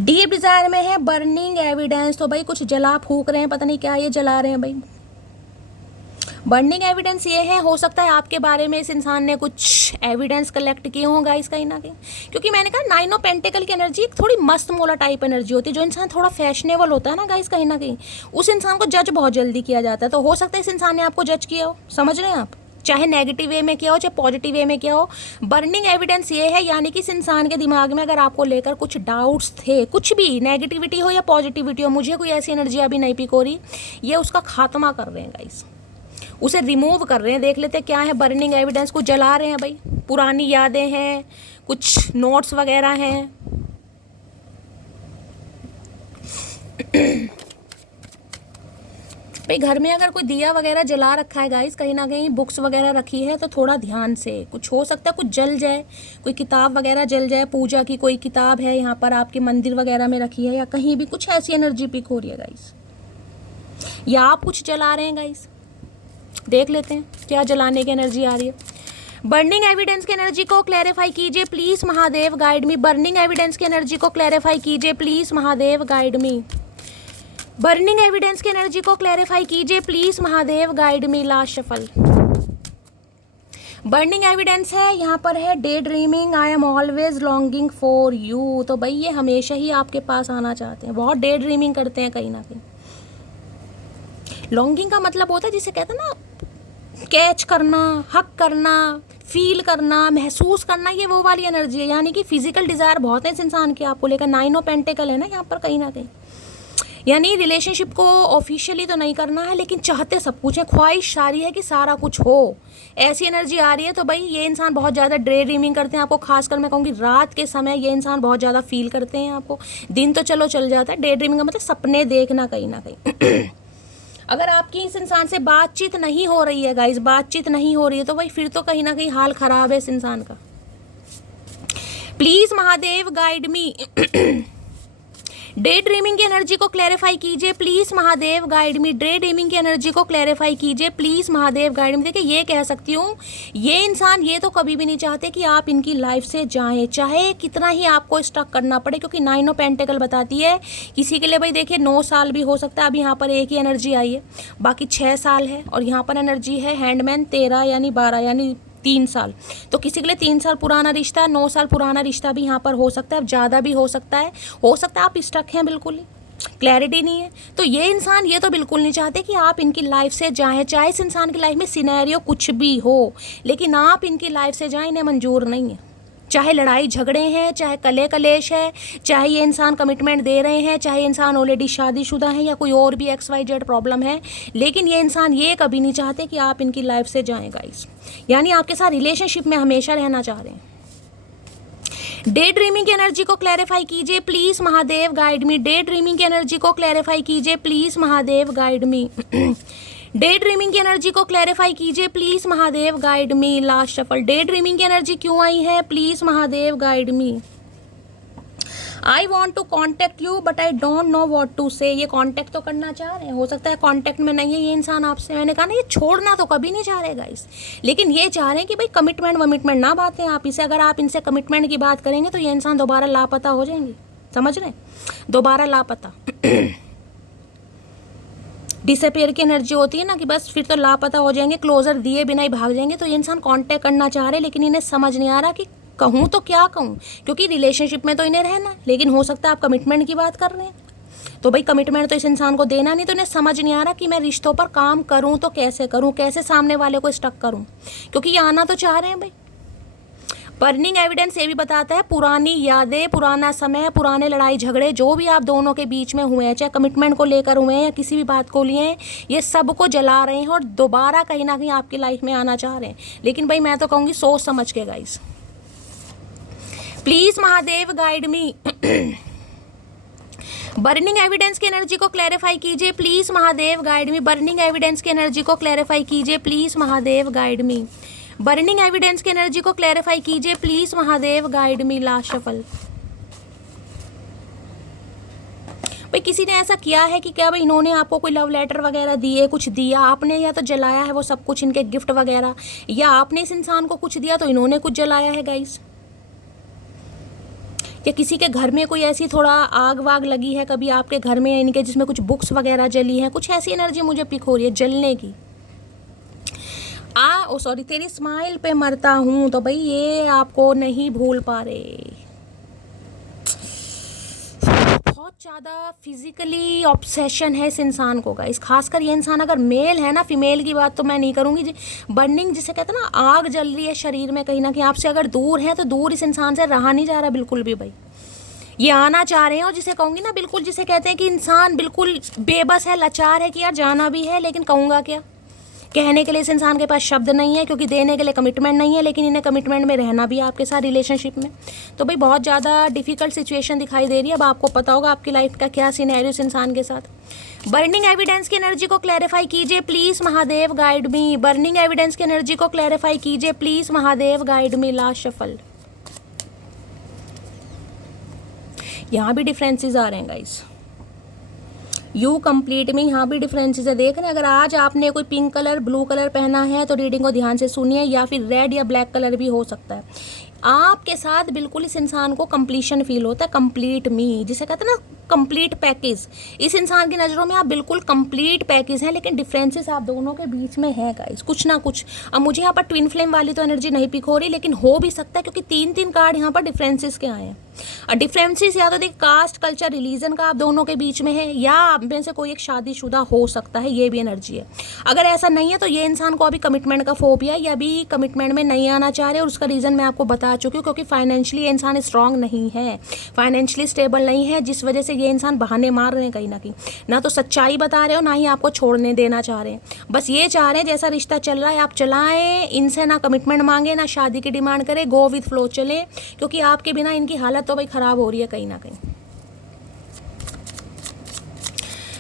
डीप डिजायर में है बर्निंग एविडेंस। तो भाई कुछ जला फूक रहे हैं, पता नहीं क्या ये जला रहे हैं भाई। बर्निंग एविडेंस ये है, हो सकता है आपके बारे में इस इंसान ने कुछ एविडेंस कलेक्ट किए हों गाइस कहीं ना कहीं, क्योंकि मैंने कहा 9 ऑफ पेंटिकल की एनर्जी एक थोड़ी मस्त मोला टाइप एनर्जी होती है। जो इंसान थोड़ा फैशनेबल होता है ना गाइस, कहीं ना कहीं उस इंसान को जज बहुत जल्दी किया जाता है। तो हो सकता है इस इंसान ने आपको जज किया हो, समझ रहे हैं आप, चाहे नेगेटिव वे में किया हो, चाहे पॉजिटिव वे में किया हो। बर्निंग एविडेंस ये है, यानी कि इस इंसान के दिमाग में अगर आपको लेकर कुछ डाउट्स थे, कुछ भी नेगेटिविटी हो या पॉजिटिविटी हो, मुझे कोई ऐसी एनर्जी अभी नहीं पिक हो रही, ये उसका खात्मा कर रहे हैं गाइस, उसे रिमूव कर रहे हैं। देख लेते हैं क्या है बर्निंग एविडेंस। को जला रहे हैं भाई, पुरानी यादें हैं, कुछ नोट्स वगैरह हैं। भाई घर में अगर कोई दिया वगैरह जला रखा है गाइस, कहीं ना कहीं बुक्स वगैरह रखी है, तो थोड़ा ध्यान से, कुछ हो सकता है कुछ जल जाए, कोई किताब वगैरह जल जाए, पूजा की कोई किताब है यहाँ पर आपके मंदिर वगैरह में रखी है, या कहीं भी कुछ ऐसी एनर्जी पिक हो रही है गाइस, या आप कुछ जला रहे हैं गाइस। देख लेते हैं क्या जलाने की एनर्जी आ रही है। बर्निंग एविडेंस की एनर्जी को क्लैरिफाई कीजिए please Mahadev guide me. Burning evidence की एनर्जी को क्लैरिफाई कीजिए please Mahadev guide me. Burning evidence की एनर्जी को क्लैरिफाई कीजिए please Mahadev guide me. Last shuffle. Burning evidence है यहाँ पर है day dreaming, I am always longing for you. तो भाई ये हमेशा ही आपके पास आना चाहते हैं, बहुत डे ड्रीमिंग करते हैं कहीं ना कहीं। लॉन्गिंग का मतलब होता है जिसे कहते हैं ना, कैच करना, हक करना, फील करना, महसूस करना, ये वो वाली एनर्जी है। यानी कि फिजिकल डिज़ायर बहुत है इस इंसान की आपको लेकर। 9 ऑफ पेंटिकल है ना यहाँ पर कहीं ना कहीं, यानी रिलेशनशिप को ऑफिशियली तो नहीं करना है, लेकिन चाहते सब कुछ है, ख्वाहिश सारी है कि सारा कुछ हो, ऐसी एनर्जी आ रही है। तो भाई ये इंसान बहुत ज़्यादा डे ड्रीमिंग करते हैं आपको, खासकर मैं कहूँगी रात के समय ये इंसान बहुत ज़्यादा फील करते हैं आपको। दिन तो चलो चल जाता है, डे ड्रीमिंग का मतलब सपने देखना कहीं ना कहीं। अगर आपकी इस इंसान से बातचीत नहीं हो रही है गाइस, बातचीत नहीं हो रही है, तो भाई फिर तो कहीं ना कहीं हाल खराब है इस इंसान का। Please Mahadev guide me. Day dreaming की एनर्जी को क्लैरिफाई कीजिए please Mahadev guide me. Day dreaming की एनर्जी को क्लैरिफाई कीजिए प्लीज महादेव गाइड मी। देखिए ये कह सकती हूँ, ये इंसान ये तो कभी भी नहीं चाहते कि आप इनकी लाइफ से जाएं, चाहे कितना ही आपको स्टक करना पड़े, क्योंकि 9 ऑफ पेंटिकल बताती है किसी के लिए भाई देखिए 9 साल भी हो सकता है। अभी यहाँ पर एक ही एनर्जी आई है, बाकी 6 साल है, और यहाँ पर एनर्जी है हैंडमैन 13 यानी 12 यानी 3 साल। तो किसी के लिए 3 साल पुराना रिश्ता, 9 साल पुराना रिश्ता भी यहाँ पर हो सकता है, अब ज़्यादा भी हो सकता है आप स्टक हैं, बिल्कुल ही क्लैरिटी नहीं है। तो ये इंसान ये तो बिल्कुल नहीं चाहते कि आप इनकी लाइफ से जाएं, चाहे इस इंसान की लाइफ में सिनेरियो कुछ भी हो, लेकिन आप इनकी लाइफ से जाएं, इन्हें मंजूर नहीं है। चाहे लड़ाई झगड़े हैं, चाहे कले कलेश है, चाहे ये इंसान कमिटमेंट दे रहे हैं, चाहे इंसान ऑलरेडी शादीशुदा है, या कोई और भी XYZ प्रॉब्लम है, लेकिन ये इंसान ये कभी नहीं चाहते कि आप इनकी लाइफ से जाएं गाइस, यानी आपके साथ रिलेशनशिप में हमेशा रहना चाह रहे हैं। डे ड्रीमिंग की एनर्जी को क्लैरिफाई कीजिए please Mahadev guide me. Day dreaming की एनर्जी को क्लैरिफाई कीजिए please Mahadev guide me. Day dreaming की एनर्जी को क्लैरिफाई कीजिए please Mahadev guide me. Last shuffle. Day dreaming की एनर्जी क्यों आई है please Mahadev guide me. I want to contact you but I don't know what to say. ये कॉन्टेक्ट तो करना चाह रहे हैं, हो सकता है कॉन्टेक्ट में नहीं है ये इंसान आपसे। मैंने कहा ना, ये छोड़ना तो कभी नहीं चाह रहे गाइस, लेकिन ये चाह रहे हैं कि भाई कमिटमेंट ना बातें आप इसे, अगर आप इनसे कमिटमेंट की बात करेंगे तो ये इंसान दोबारा लापता हो जाएंगे, समझ रहे हैं, दोबारा लापता। डिसअपेयर की एनर्जी होती है ना कि बस फिर तो लापता हो जाएंगे, क्लोजर दिए बिना ही भाग जाएंगे। तो ये इंसान कांटेक्ट करना चाह रहे लेकिन इन्हें समझ नहीं आ रहा कि कहूँ तो क्या कहूँ, क्योंकि रिलेशनशिप में तो इन्हें रहना है, लेकिन हो सकता है आप कमिटमेंट की बात कर रहे हैं। तो भाई कमिटमेंट तो इस इंसान को देना नहीं, तो इन्हें समझ नहीं आ रहा कि मैं रिश्तों पर काम करूँ तो कैसे करूँ, कैसे सामने वाले को स्टक करूँ, क्योंकि ये आना तो चाह रहे हैं भाई। बर्निंग एविडेंस ये भी बताता है पुरानी यादें, पुराना समय, पुराने लड़ाई झगड़े जो भी आप दोनों के बीच में हुए हैं, चाहे कमिटमेंट को लेकर हुए हैं या किसी भी बात को लिए हैं, ये सब को जला रहे हैं और दोबारा कहीं ना कहीं आपकी लाइफ में आना चाह रहे हैं। लेकिन भाई मैं तो कहूँगी सोच समझ के guys. Please Mahadev guide me. Burning evidence की एनर्जी को क्लैरिफाई कीजिए please Mahadev guide me. Burning evidence की एनर्जी को क्लैरिफाई कीजिए please Mahadev guide me. Burning evidence की एनर्जी को क्लैरिफाई कीजिए please Mahadev guide me. Last shuffle. भाई किसी ने ऐसा किया है कि क्या भाई इन्होंने आपको कोई लव लेटर वगैरह दिए, कुछ दिया आपने, या तो जलाया है वो सब कुछ, इनके गिफ्ट वगैरह, या आपने इस इंसान को कुछ दिया तो इन्होंने कुछ जलाया है गाइस। या किसी के घर में कोई ऐसी थोड़ा आग वाग लगी है कभी आपके घर में, इनके जिसमें कुछ बुक्स वगैरह जली हैं, कुछ ऐसी एनर्जी मुझे पिक हो रही है जलने की। ओ सॉरी, तेरी स्माइल पे मरता हूँ। तो भाई ये आपको नहीं भूल पा रहे, बहुत ज़्यादा फिजिकली ऑब्सेशन है इस इंसान को गाइस। खासकर ये इंसान अगर मेल है ना, फीमेल की बात तो मैं नहीं करूँगी। बर्निंग जिसे कहते हैं ना, आग जल रही है शरीर में कहीं ना कहीं, आपसे अगर दूर है तो दूर इस इंसान से रहा नहीं जा रहा बिल्कुल भी भाई। ये आना चाह रहे हैं और जिसे कहूँगी ना बिल्कुल, जिसे कहते हैं कि इंसान बिल्कुल बेबस है, लाचार है कि यार जाना भी है लेकिन कहूँगा क्या, कहने के लिए इस इंसान के पास शब्द नहीं है, क्योंकि देने के लिए कमिटमेंट नहीं है, लेकिन इन्हें कमिटमेंट में रहना भी है आपके साथ रिलेशनशिप में। तो भाई बहुत ज़्यादा डिफिकल्ट सिचुएशन दिखाई दे रही है। अब आपको पता होगा आपकी लाइफ का क्या सिनेरियो इस इंसान के साथ। बर्निंग एविडेंस की एनर्जी को क्लैरिफाई कीजिए please Mahadev guide me. Burning evidence की एनर्जी को क्लैरिफाई कीजिए please Mahadev guide me. Last shuffle. यहाँ भी डिफरेंसेस आ रहे हैं गाइस। यू कंप्लीट में यहाँ भी डिफरेंसेस है, देख रहे हैं। अगर आज आपने कोई पिंक कलर, ब्लू कलर पहना है तो रीडिंग को ध्यान से सुनिए, या फिर रेड या ब्लैक कलर भी हो सकता है। आपके साथ बिल्कुल इस इंसान को कंप्लीशन फील होता है, कंप्लीट मी जिसे कहते हैं ना, कंप्लीट पैकेज। इस इंसान की नज़रों में आप बिल्कुल कंप्लीट पैकेज हैं, लेकिन डिफरेंसेस आप दोनों के बीच में है गाइस, कुछ ना कुछ। अब मुझे यहाँ पर ट्विन फ्लेम वाली तो एनर्जी नहीं पिक हो रही, लेकिन हो भी सकता है क्योंकि 3 कार्ड यहाँ पर डिफरेंसेस के आए हैं। और डिफरेंसेस या तो देख कास्ट, कल्चर, रिलीजन का आप दोनों के बीच में है, या आप में से कोई एक शादीशुदा हो सकता है, ये भी एनर्जी है। अगर ऐसा नहीं है तो ये इंसान को अभी कमिटमेंट का फोबिया, या अभी कमिटमेंट में नहीं आना चाह रहे, और उसका रीज़न मैं आपको बता चुकी हूँ, क्योंकि फाइनेंशियली ये इंसान स्ट्रांग नहीं है, फाइनेंशियली स्टेबल नहीं है, जिस वजह से ये इंसान बहाने मार रहे हैं कहीं ना कहीं। ना तो सच्चाई बता रहे हो, ना ही आपको छोड़ने देना चाह रहे हैं। बस ये चाह रहे हैं जैसा रिश्ता चल रहा है आप चलाएं, इनसे ना कमिटमेंट मांगे, ना शादी की डिमांड करें, गो विथ फ्लो चले, क्योंकि आपके बिना इनकी हालत तो भाई खराब हो रही है कहीं ना कहीं।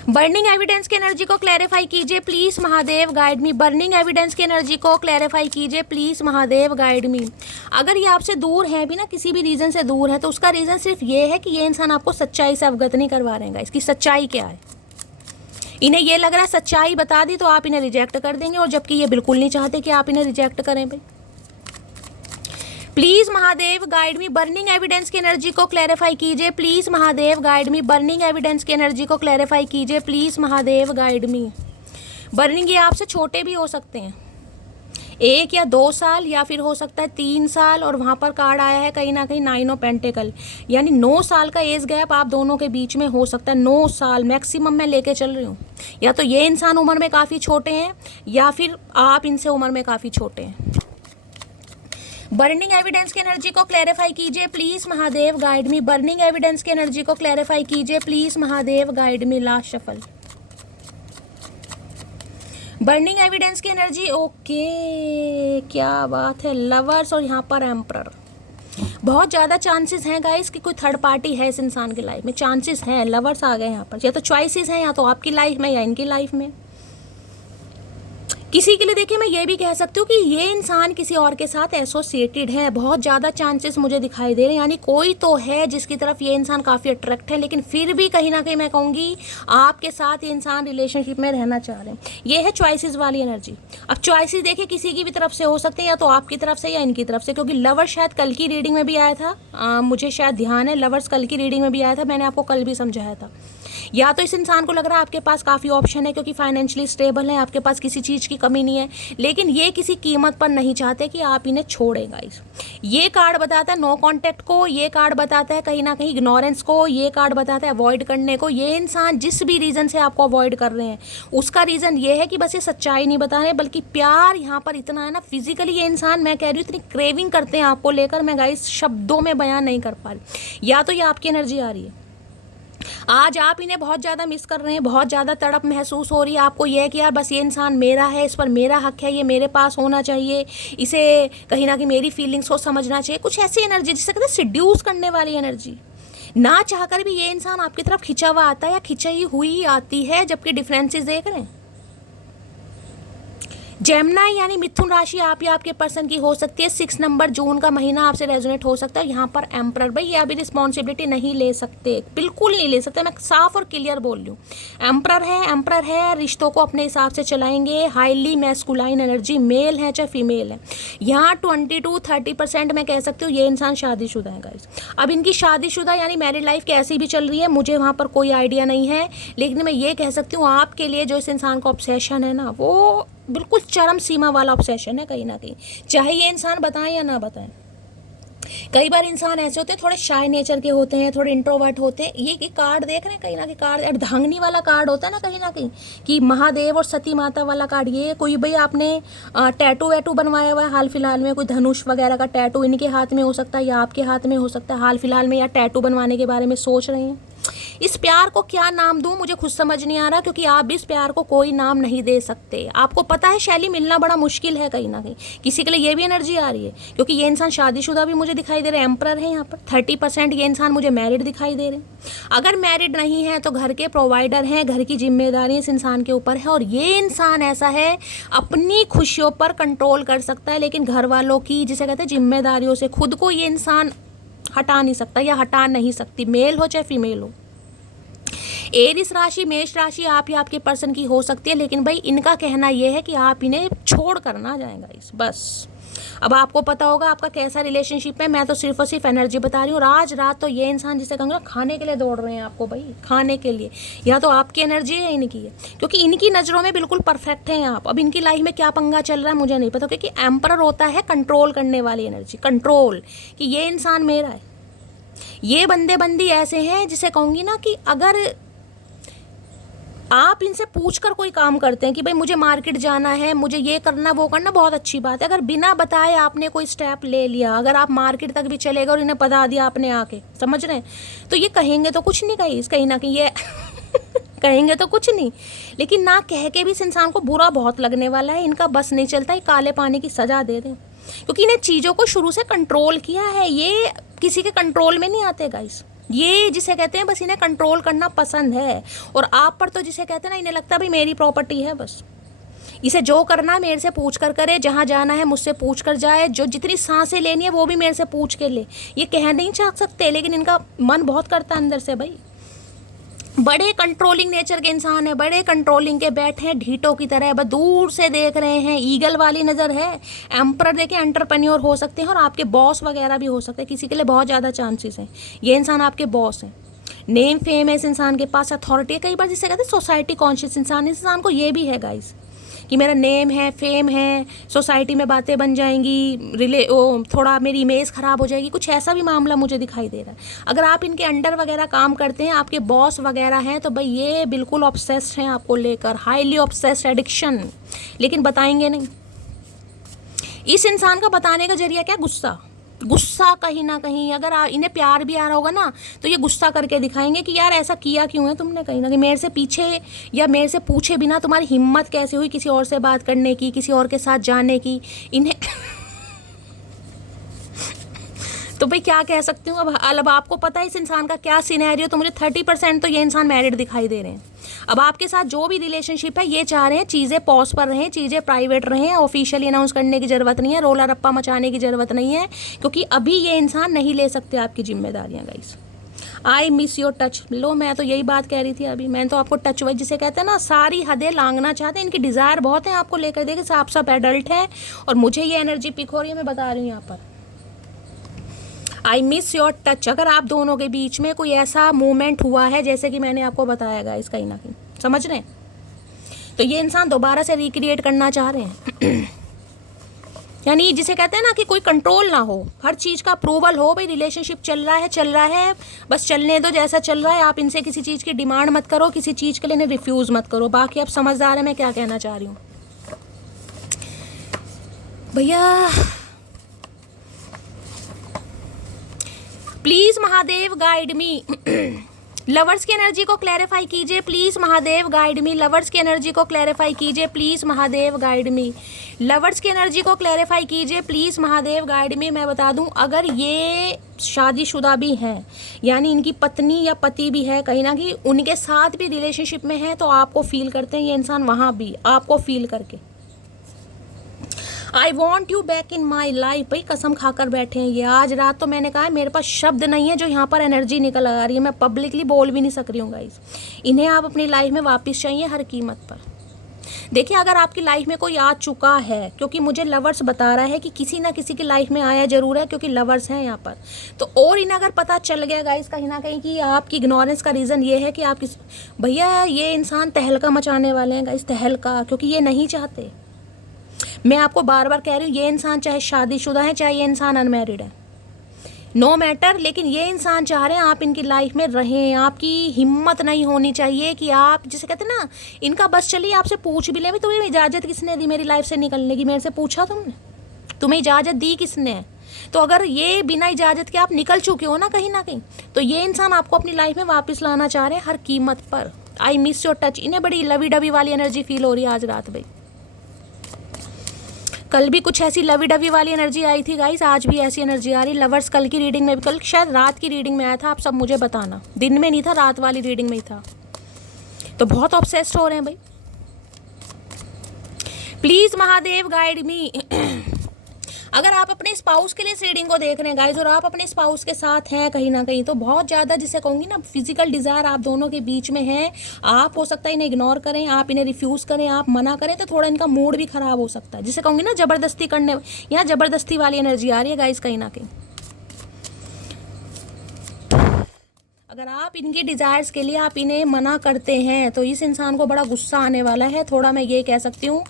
बर्निंग एविडेंस की एनर्जी को क्लैरिफाई कीजिए please Mahadev guide me. Burning evidence की एनर्जी को क्लैरिफाई कीजिए प्लीज महादेव गाइड मी। अगर ये आपसे दूर है भी ना, किसी भी रीजन से दूर है, तो उसका रीजन सिर्फ ये है कि ये इंसान आपको सच्चाई से अवगत नहीं करवा रहे हैं। इसकी सच्चाई क्या है, इन्हें ये लग रहा है सच्चाई बता दी तो आप इन्हें रिजेक्ट कर देंगे, और जबकि ये बिल्कुल नहीं चाहते कि आप इन्हें रिजेक्ट करें भाई। Please Mahadev guide me. Burning evidence की एनर्जी को क्लैरिफाई कीजिए please Mahadev guide me. Burning evidence की एनर्जी को क्लैरिफाई कीजिए please Mahadev guide me. Burning ये आपसे छोटे भी हो सकते हैं, 1 या 2 साल, या फिर हो सकता है 3 साल, और वहाँ पर कार्ड आया है कहीं ना कहीं 9 ऑफ पेंटिकल, यानी 9 साल का एज गैप आप दोनों के बीच में हो सकता है। 9 साल मैक्सिमम मैं लेके चल रही हूँ। या तो ये इंसान उम्र में काफ़ी छोटे हैं, या फिर आप इनसे उम्र में काफ़ी छोटे हैं। बर्निंग एविडेंस की एनर्जी को क्लैरिफाई कीजिए please Mahadev guide me. Burning evidence की एनर्जी को क्लैरिफाई कीजिए please Mahadev guide me. Last shuffle. Burning evidence की एनर्जी, ओके क्या बात है, लवर्स, और यहाँ पर एम्परर। बहुत ज़्यादा चांसेस हैं गाइस कि कोई थर्ड पार्टी है इस इंसान की लाइफ में, चांसेस हैं। लवर्स आ गए यहाँ पर, या तो चॉइसेस हैं, या तो आपकी लाइफ में या इनकी लाइफ में। किसी के लिए देखिए मैं ये भी कह सकती हूँ कि ये इंसान किसी और के साथ एसोसिएटेड है, बहुत ज़्यादा चांसेस मुझे दिखाई दे रहे हैं। यानी कोई तो है जिसकी तरफ ये इंसान काफ़ी अट्रैक्ट है, लेकिन फिर भी कहीं ना कहीं मैं कहूँगी आपके साथ ये इंसान रिलेशनशिप में रहना चाह रहे हैं। ये है चॉइसेस वाली एनर्जी। अब चॉइसेस देखिए किसी की भी तरफ से हो सकते हैं, या तो आपकी तरफ से या इनकी तरफ से, क्योंकि लवर्स शायद कल की रीडिंग में भी आया था, मुझे शायद ध्यान है लवर्स कल की रीडिंग में भी आया था, मैंने आपको कल भी समझाया था। या तो इस इंसान को लग रहा है आपके पास काफ़ी ऑप्शन है क्योंकि फाइनेंशियली स्टेबल है, आपके पास किसी चीज़ की कमी नहीं है, लेकिन ये किसी कीमत पर नहीं चाहते कि आप इन्हें छोड़ें गाइस। ये कार्ड बताता है नो कॉन्टैक्ट को, ये कार्ड बताता है कहीं ना कहीं इग्नोरेंस को, ये कार्ड बताता है अवॉइड करने को। ये इंसान जिस भी रीज़न से आपको अवॉइड कर रहे हैं उसका रीज़न ये है कि बस ये सच्चाई नहीं बता रहे, बल्कि प्यार यहाँ पर इतना है ना, फिजिकली ये इंसान, मैं कह रही हूँ, इतनी क्रेविंग करते हैं आपको लेकर, मैं गाइस शब्दों में बयान नहीं कर पा रही। या तो ये आपकी एनर्जी आ रही है, आज आप इन्हें बहुत ज़्यादा मिस कर रहे हैं, बहुत ज़्यादा तड़प महसूस हो रही है आपको, यह कि यार बस ये इंसान मेरा है, इस पर मेरा हक है, ये मेरे पास होना चाहिए, इसे कहीं ना कहीं मेरी फीलिंग्स को समझना चाहिए। कुछ ऐसी एनर्जी जिसे कहते हैं सिड्यूस करने वाली एनर्जी। ना चाहकर भी ये इंसान आपकी तरफ खिंचा हुआ आता है या खिंचाई हुई आती है, जबकि डिफरेंसेस देख रहे हैं। जेमिनी यानी मिथुन राशि आप या आपके पर्सन की हो सकती है। 6 नंबर जून का महीना आपसे रेजोनेट हो सकता है। यहाँ पर एम्परर, भाई ये अभी रिस्पॉन्सिबिलिटी नहीं ले सकते, बिल्कुल नहीं ले सकते, मैं साफ और क्लियर बोल रही हूँ। एम्परर है, रिश्तों को अपने हिसाब से चलाएंगे, हाईली मैस्कुलाइन एनर्जी, मेल है चाहे फीमेल है। यहाँ 20-30% मैं कह सकती हूँ ये इंसान शादीशुदा है गाइस। अब इनकी शादीशुदा यानी मैरिड लाइफ कैसी भी चल रही है मुझे वहाँ पर कोई आइडिया नहीं है, लेकिन मैं ये कह सकती हूँ आपके लिए जो इस इंसान का ऑब्सेशन है ना, वो बिल्कुल चरम सीमा वाला ऑब्सेशन है कहीं ना कहीं, चाहे ये इंसान बताएं या ना बताएं। कई बार इंसान ऐसे होते हैं थोड़े शाय नेचर के होते हैं, थोड़े इंट्रोवर्ट होते हैं। ये कार्ड देख रहे हैं कहीं ना कहीं, कार्ड अर्धांगिनी वाला कार्ड होता है ना कहीं कि महादेव और सती माता वाला कार्ड। ये कोई भाई आपने टैटू वैटू बनवाया हुआ है हाल फिलहाल में, कोई धनुष वगैरह का टैटू इनके हाथ में हो सकता है या आपके हाथ में हो सकता है हाल फिलहाल में, या टैटू बनवाने के बारे में सोच रहे हैं। इस प्यार को क्या नाम दूं मुझे खुद समझ नहीं आ रहा, क्योंकि आप भी इस प्यार को कोई नाम नहीं दे सकते। आपको पता है शैली मिलना बड़ा मुश्किल है कहीं ना कहीं, किसी के लिए ये भी एनर्जी आ रही है, क्योंकि ये इंसान शादीशुदा भी मुझे दिखाई दे रहा है, एम्परर है यहाँ पर। 30% ये इंसान मुझे मैरिड दिखाई दे रहे हैं। अगर मैरिड नहीं है तो घर के प्रोवाइडर हैं, घर की जिम्मेदारी इस इंसान के ऊपर है, और ये इंसान ऐसा है अपनी खुशियों पर कंट्रोल कर सकता है, लेकिन घर वालों की जिसे कहते हैं जिम्मेदारियों से खुद को ये इंसान हटा नहीं सकता या हटा नहीं सकती, मेल हो चाहे फीमेल हो। एरिस राशि, मेष राशि आप या आपके पर्सन की हो सकती है, लेकिन भाई इनका कहना यह है कि आप इन्हें छोड़ कर ना जाएगा इस बस। अब आपको पता होगा आपका कैसा रिलेशनशिप है, मैं तो सिर्फ और सिर्फ एनर्जी बता रही हूँ। और आज रात तो ये इंसान जिसे कहूँगा खाने के लिए दौड़ रहे हैं आपको, भाई खाने के लिए, या तो आपकी एनर्जी है इनकी है, क्योंकि इनकी नज़रों में बिल्कुल परफेक्ट हैं आप। अब इनकी लाइफ में क्या पंगा चल रहा है मुझे नहीं पता, क्योंकि एम्परर होता है कंट्रोल करने वाली एनर्जी, कंट्रोल, कि ये इंसान मेरा है। ये बंदी ऐसे हैं जिसे कहूँगी ना कि अगर आप इनसे पूछकर कोई काम करते हैं कि भाई मुझे मार्केट जाना है, मुझे ये करना वो करना, बहुत अच्छी बात है। अगर बिना बताए आपने कोई स्टेप ले लिया, अगर आप मार्केट तक भी चले गए और इन्हें बता दिया आपने आके, समझ रहे हैं, तो ये कहेंगे तो कुछ नहीं, कहीं ना कहीं ये कहेंगे तो कुछ नहीं, लेकिन ना कह के भी इस इंसान को बुरा बहुत लगने वाला है। इनका बस नहीं चलता, ये काले पानी की सजा दे दें, क्योंकि इन्हें चीज़ों को शुरू से कंट्रोल किया है। ये किसी के कंट्रोल में नहीं आते गाइस, ये जिसे कहते हैं बस इन्हें कंट्रोल करना पसंद है। और आप पर तो जिसे कहते हैं ना, इन्हें लगता है भाई मेरी प्रॉपर्टी है, बस इसे जो करना है मेरे से पूछ कर करे, जहाँ जाना है मुझसे पूछ कर जाए, जो जितनी सांसें लेनी है वो भी मेरे से पूछ के ले। ये कह नहीं चाह सकते, लेकिन इनका मन बहुत करता है अंदर से। भाई बड़े कंट्रोलिंग नेचर के इंसान है, बड़े कंट्रोलिंग के बैठे हैं ढीटों की तरह, बस दूर से देख रहे हैं, ईगल वाली नज़र है। एम्परर देखें, एंटरप्रेन्योर हो सकते हैं और आपके बॉस वगैरह भी हो सकते हैं, किसी के लिए बहुत ज़्यादा चांसेस हैं। ये इंसान आपके बॉस हैं, नेम फेम है इस इंसान के पास, अथॉरिटी है। कई बार जिसे कहते हैं सोसाइटी कॉन्शियस इंसान, इस इंसान को ये भी है गाइस कि मेरा नेम है, फेम है, सोसाइटी में बातें बन जाएंगी, थोड़ा मेरी इमेज ख़राब हो जाएगी, कुछ ऐसा भी मामला मुझे दिखाई दे रहा है। अगर आप इनके अंडर वगैरह काम करते हैं, आपके बॉस वगैरह हैं, तो भाई ये बिल्कुल ऑब्सेस्ड हैं आपको लेकर, हाईली ऑब्सेस्ड, एडिक्शन, लेकिन बताएंगे नहीं। इस इंसान का बताने का जरिया क्या? गुस्सा कहीं ना कहीं। अगर इन्हें प्यार भी आ रहा होगा ना, तो ये गुस्सा करके दिखाएंगे कि यार ऐसा किया क्यों है तुमने, कहीं ना कहीं मेरे से पीछे या मेरे से पूछे बिना तुम्हारी हिम्मत कैसे हुई किसी और से बात करने की, किसी और के साथ जाने की। इन्हें तो भाई क्या कह सकती हूँ। अब आपको पता है इस इंसान का क्या सिनेरियो, तो मुझे 30% तो ये इंसान मैरिड दिखाई दे रहे हैं। अब आपके साथ जो भी रिलेशनशिप है, ये चाह रहे हैं चीज़ें पॉज पर रहें, चीज़ें प्राइवेट रहें, ऑफिशियली अनाउंस करने की ज़रूरत नहीं है, रोला रप्पा मचाने की ज़रूरत नहीं है, क्योंकि अभी ये इंसान नहीं ले सकते आपकी जिम्मेदारियाँ guys. I miss your touch. लो, मैं तो यही बात कह रही थी अभी, मैंने तो आपको टच वाइज जिसे कहते हैं ना, सारी हदें लांघना चाहते हैं। इनकी डिज़ायर बहुत है आपको लेकर, देखिए साफ साफ एडल्ट है, और मुझे ये एनर्जी पिक हो रही है, मैं बता रही हूँ यहाँ पर। आई मिस योर टच। अगर आप दोनों के बीच में कोई ऐसा मोमेंट हुआ है जैसे कि मैंने आपको बताया गाइस, कहीं ना कहीं समझ रहे हैं, तो ये इंसान दोबारा से रिक्रिएट करना चाह रहे हैं। यानी जिसे कहते हैं ना कि कोई कंट्रोल ना हो, हर चीज़ का अप्रूवल हो, भाई रिलेशनशिप चल रहा है, बस चलने दो जैसा चल रहा है। आप इनसे किसी चीज़ की डिमांड मत करो, किसी चीज़ के लिए इन्हें रिफ्यूज़ मत करो। बाकी आप समझदार हैं मैं क्या कहना चाह रही हूँ भैया। Please Mahadev guide me. Lovers की एनर्जी को क्लैरिफाई कीजिए please Mahadev guide me. Lovers की एनर्जी को क्लैरिफाई कीजिए please Mahadev guide me. Lovers की एनर्जी को क्लैरिफाई कीजिए प्लीज़ महादेव गाइड मी। मैं बता दूं, अगर ये शादीशुदा भी हैं, यानी इनकी पत्नी या पति भी है, कहीं ना कहीं उनके साथ भी रिलेशनशिप में है, तो आपको फील करते हैं ये इंसान वहाँ भी आपको फील करके। I want you back in my life. भाई कसम खाकर बैठे हैं ये। आज रात तो मैंने कहा है मेरे पास शब्द नहीं है जो यहाँ पर एनर्जी निकल आ रही है, मैं पब्लिकली बोल भी नहीं सक रही हूँ गाइस। इन्हें आप अपनी लाइफ में वापस चाहिए हर कीमत पर। देखिए अगर आपकी लाइफ में कोई आ चुका है, क्योंकि मुझे लवर्स बता रहा है कि किसी ना किसी की लाइफ में आया जरूर है, क्योंकि लवर्स हैं यहाँ पर, तो और इन्हें अगर पता चल गया गाइस कहीं ना कहीं कि आपकी इग्नोरेंस का रीज़न ये है कि आप किस, भैया ये इंसान तहलका मचाने वाले हैं गाइस, तहलका, क्योंकि ये नहीं चाहते। मैं आपको बार बार कह रही हूँ, ये इंसान चाहे शादीशुदा है चाहे ये इंसान अनमैरिड है, नो मैटर, लेकिन ये इंसान चाह रहे हैं आप इनकी लाइफ में रहें। आपकी हिम्मत नहीं होनी चाहिए कि आप, जिसे कहते हैं ना, इनका बस चलिए आपसे पूछ भी लें, तुम्हें इजाज़त किसने दी मेरी लाइफ से निकलने की? मेरे से पूछा तुमने? तुम्हें इजाज़त दी किसने? तो अगर ये बिना इजाज़त के आप निकल चुके हो ना कहीं, तो ये इंसान आपको अपनी लाइफ में वापस लाना चाह रहे हैं हर कीमत पर। आई मिस योर टच। इन्हें बड़ी लवी डवी वाली एनर्जी फील हो रही है आज रात भाई। कल भी कुछ ऐसी लवी डवी वाली एनर्जी आई थी गाइस, आज भी ऐसी एनर्जी आ रही। लवर्स कल की रीडिंग में भी, कल शायद रात की रीडिंग में आया था, आप सब मुझे बताना, दिन में नहीं था, रात वाली रीडिंग में ही था। तो बहुत ऑब्सेस्ड हो रहे हैं भाई। प्लीज महादेव गाइड मी। अगर आप अपने स्पाउस के लिए इस रीडिंग को देख रहे हैं गाइस, और आप अपने स्पाउस के साथ हैं कहीं ना कहीं, तो बहुत ज़्यादा, जिसे कहूँगी ना, फिजिकल डिज़ायर आप दोनों के बीच में है। आप हो सकता है इन्हें इग्नोर करें, आप इन्हें रिफ्यूज़ करें, आप मना करें, तो थोड़ा इनका मूड भी ख़राब हो सकता है। जिसे कहूँगी ना ज़बरदस्ती करने, यहाँ ज़बरदस्ती वाली एनर्जी आ रही है गाइस कहीं ना कहीं। अगर आप इनके डिज़ायर्स के लिए आप इन्हें मना करते हैं तो इस इंसान को बड़ा गुस्सा आने वाला है। थोड़ा मैं ये कह सकती हूँ,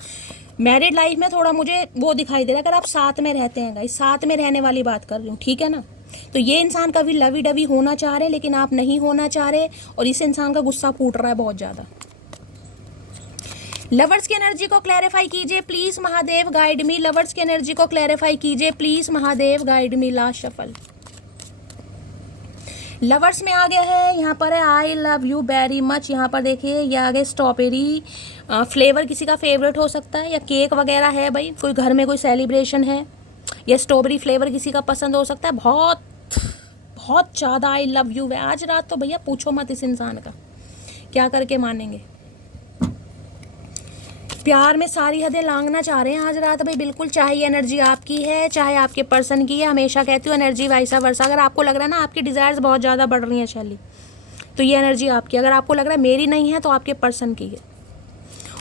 मैरिड लाइफ में थोड़ा मुझे वो दिखाई दे रहा है। अगर आप साथ में रहते हैं गाइस, साथ में रहने वाली बात कर रही हूँ, ठीक है ना, तो ये इंसान कभी लवी डवी होना चाह रहे लेकिन आप नहीं होना चाह रहे, और इस इंसान का गुस्सा फूट रहा है बहुत ज़्यादा। लवर्स की एनर्जी को क्लैरिफाई कीजिए please Mahadev guide me. Lovers की एनर्जी को क्लैरिफाई कीजिए please Mahadev guide me. Last shuffle lovers में आ गया है, यहाँ पर है I love you very much. यहाँ पर देखिए ये आ गए स्ट्रॉबेरी फ्लेवर, किसी का फेवरेट हो सकता है, या केक वगैरह है भाई, कोई घर में कोई सेलिब्रेशन है, या स्ट्रॉबेरी फ्लेवर किसी का पसंद हो सकता है। बहुत बहुत ज़्यादा आई लव यू है आज रात, तो भैया पूछो मत इस इंसान का क्या करके मानेंगे। प्यार में सारी हदें लांघना चाह रहे हैं आज रात भाई, बिल्कुल। चाहे ये एनर्जी आपकी है चाहे आपके पर्सन की है, हमेशा कहती हूँ एनर्जी वाइसा वर्सा। अगर आपको लग रहा है ना आपकी डिज़ायर्स बहुत ज़्यादा बढ़ रही हैं शैली, तो ये एनर्जी आपकी। अगर आपको लग रहा है मेरी नहीं है, तो आपके पर्सन की है।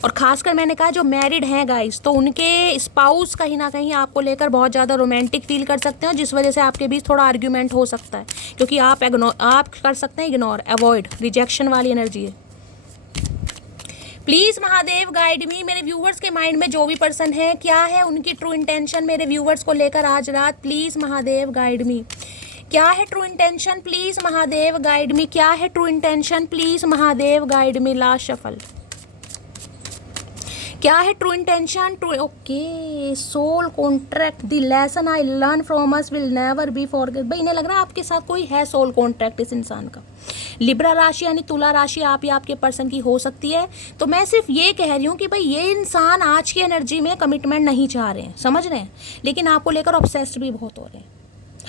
और खासकर मैंने कहा जो मैरिड हैं गाइस, तो उनके स्पाउस कहीं ना कहीं आपको लेकर बहुत ज़्यादा रोमांटिक फील कर सकते हैं, जिस वजह से आपके बीच थोड़ा आर्ग्यूमेंट हो सकता है, क्योंकि आप कर सकते हैं इग्नोर, अवॉइड, रिजेक्शन वाली एनर्जी है। प्लीज़ महादेव गाइड मी। मेरे व्यूवर्स के माइंड में जो भी पर्सन है, क्या है उनकी ट्रू इंटेंशन मेरे व्यूवर्स को लेकर आज रात, प्लीज़ महादेव गाइड मी। क्या है true intention, please Mahadev guide me. क्या है true intention, please Mahadev guide me. Last shuffle क्या है true intention, true, okay, soul contract, the lesson I learn from us will never be forget. भाई इन्हें लग रहा है आपके साथ कोई है सोल कॉन्ट्रैक्ट इस इंसान का। लिब्रा राशि यानी तुला राशि आप या आपके पर्सन की हो सकती है। तो मैं सिर्फ ये कह रही हूँ कि भाई ये इंसान आज की एनर्जी में कमिटमेंट नहीं चाह रहे हैं, समझ रहे हैं, लेकिन आपको लेकर ऑब्सेस्ड भी बहुत हो रहे हैं।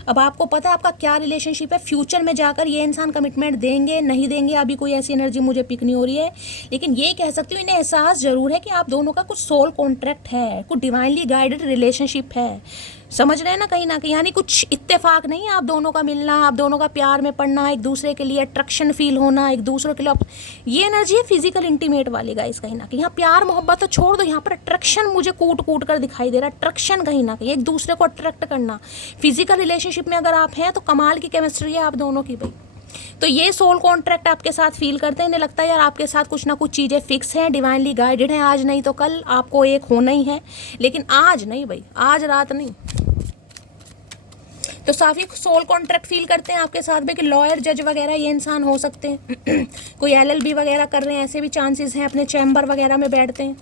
अब आपको पता है आपका क्या रिलेशनशिप है, फ्यूचर में जाकर ये इंसान कमिटमेंट देंगे नहीं देंगे, अभी कोई ऐसी एनर्जी मुझे पिक नहीं हो रही है, लेकिन ये कह सकती हूँ इन्हें एहसास जरूर है कि आप दोनों का कुछ सोल कॉन्ट्रैक्ट है, कुछ डिवाइनली गाइडेड रिलेशनशिप है। समझ रहे हैं ना कहीं ना कहीं, यानी कुछ इत्तेफाक नहीं है आप दोनों का मिलना, आप दोनों का प्यार में पड़ना, एक दूसरे के लिए अट्रैक्शन फील होना, एक दूसरे के लिए ये एनर्जी है फिजिकल इंटीमेट वाली गाइस। कहीं ना कहीं यहाँ प्यार मोहब्बत तो छोड़ दो, यहाँ पर अट्रैक्शन मुझे कूट कूट कर दिखाई दे रहा है। अट्रैक्शन कहीं ना कहीं एक दूसरे को अट्रैक्ट करना, फिजिकल रिलेशनशिप में अगर आप हैं तो कमाल की केमिस्ट्री है आप दोनों की भाई। तो ये सोल कॉन्ट्रैक्ट आपके साथ फील करते हैं, इन्हें लगता है यार आपके साथ कुछ ना कुछ चीज़ें फिक्स हैं, डिवाइनली गाइडेड हैं, आज नहीं तो कल आपको एक होना ही है, लेकिन आज नहीं भाई, आज रात नहीं। तो काफ़ी सोल कॉन्ट्रैक्ट फील करते हैं आपके साथ में कि लॉयर जज वगैरह ये इंसान हो सकते हैं कोई एलएलबी वगैरह कर रहे हैं, ऐसे भी चांसेस हैं, अपने चैम्बर वगैरह में बैठते हैं।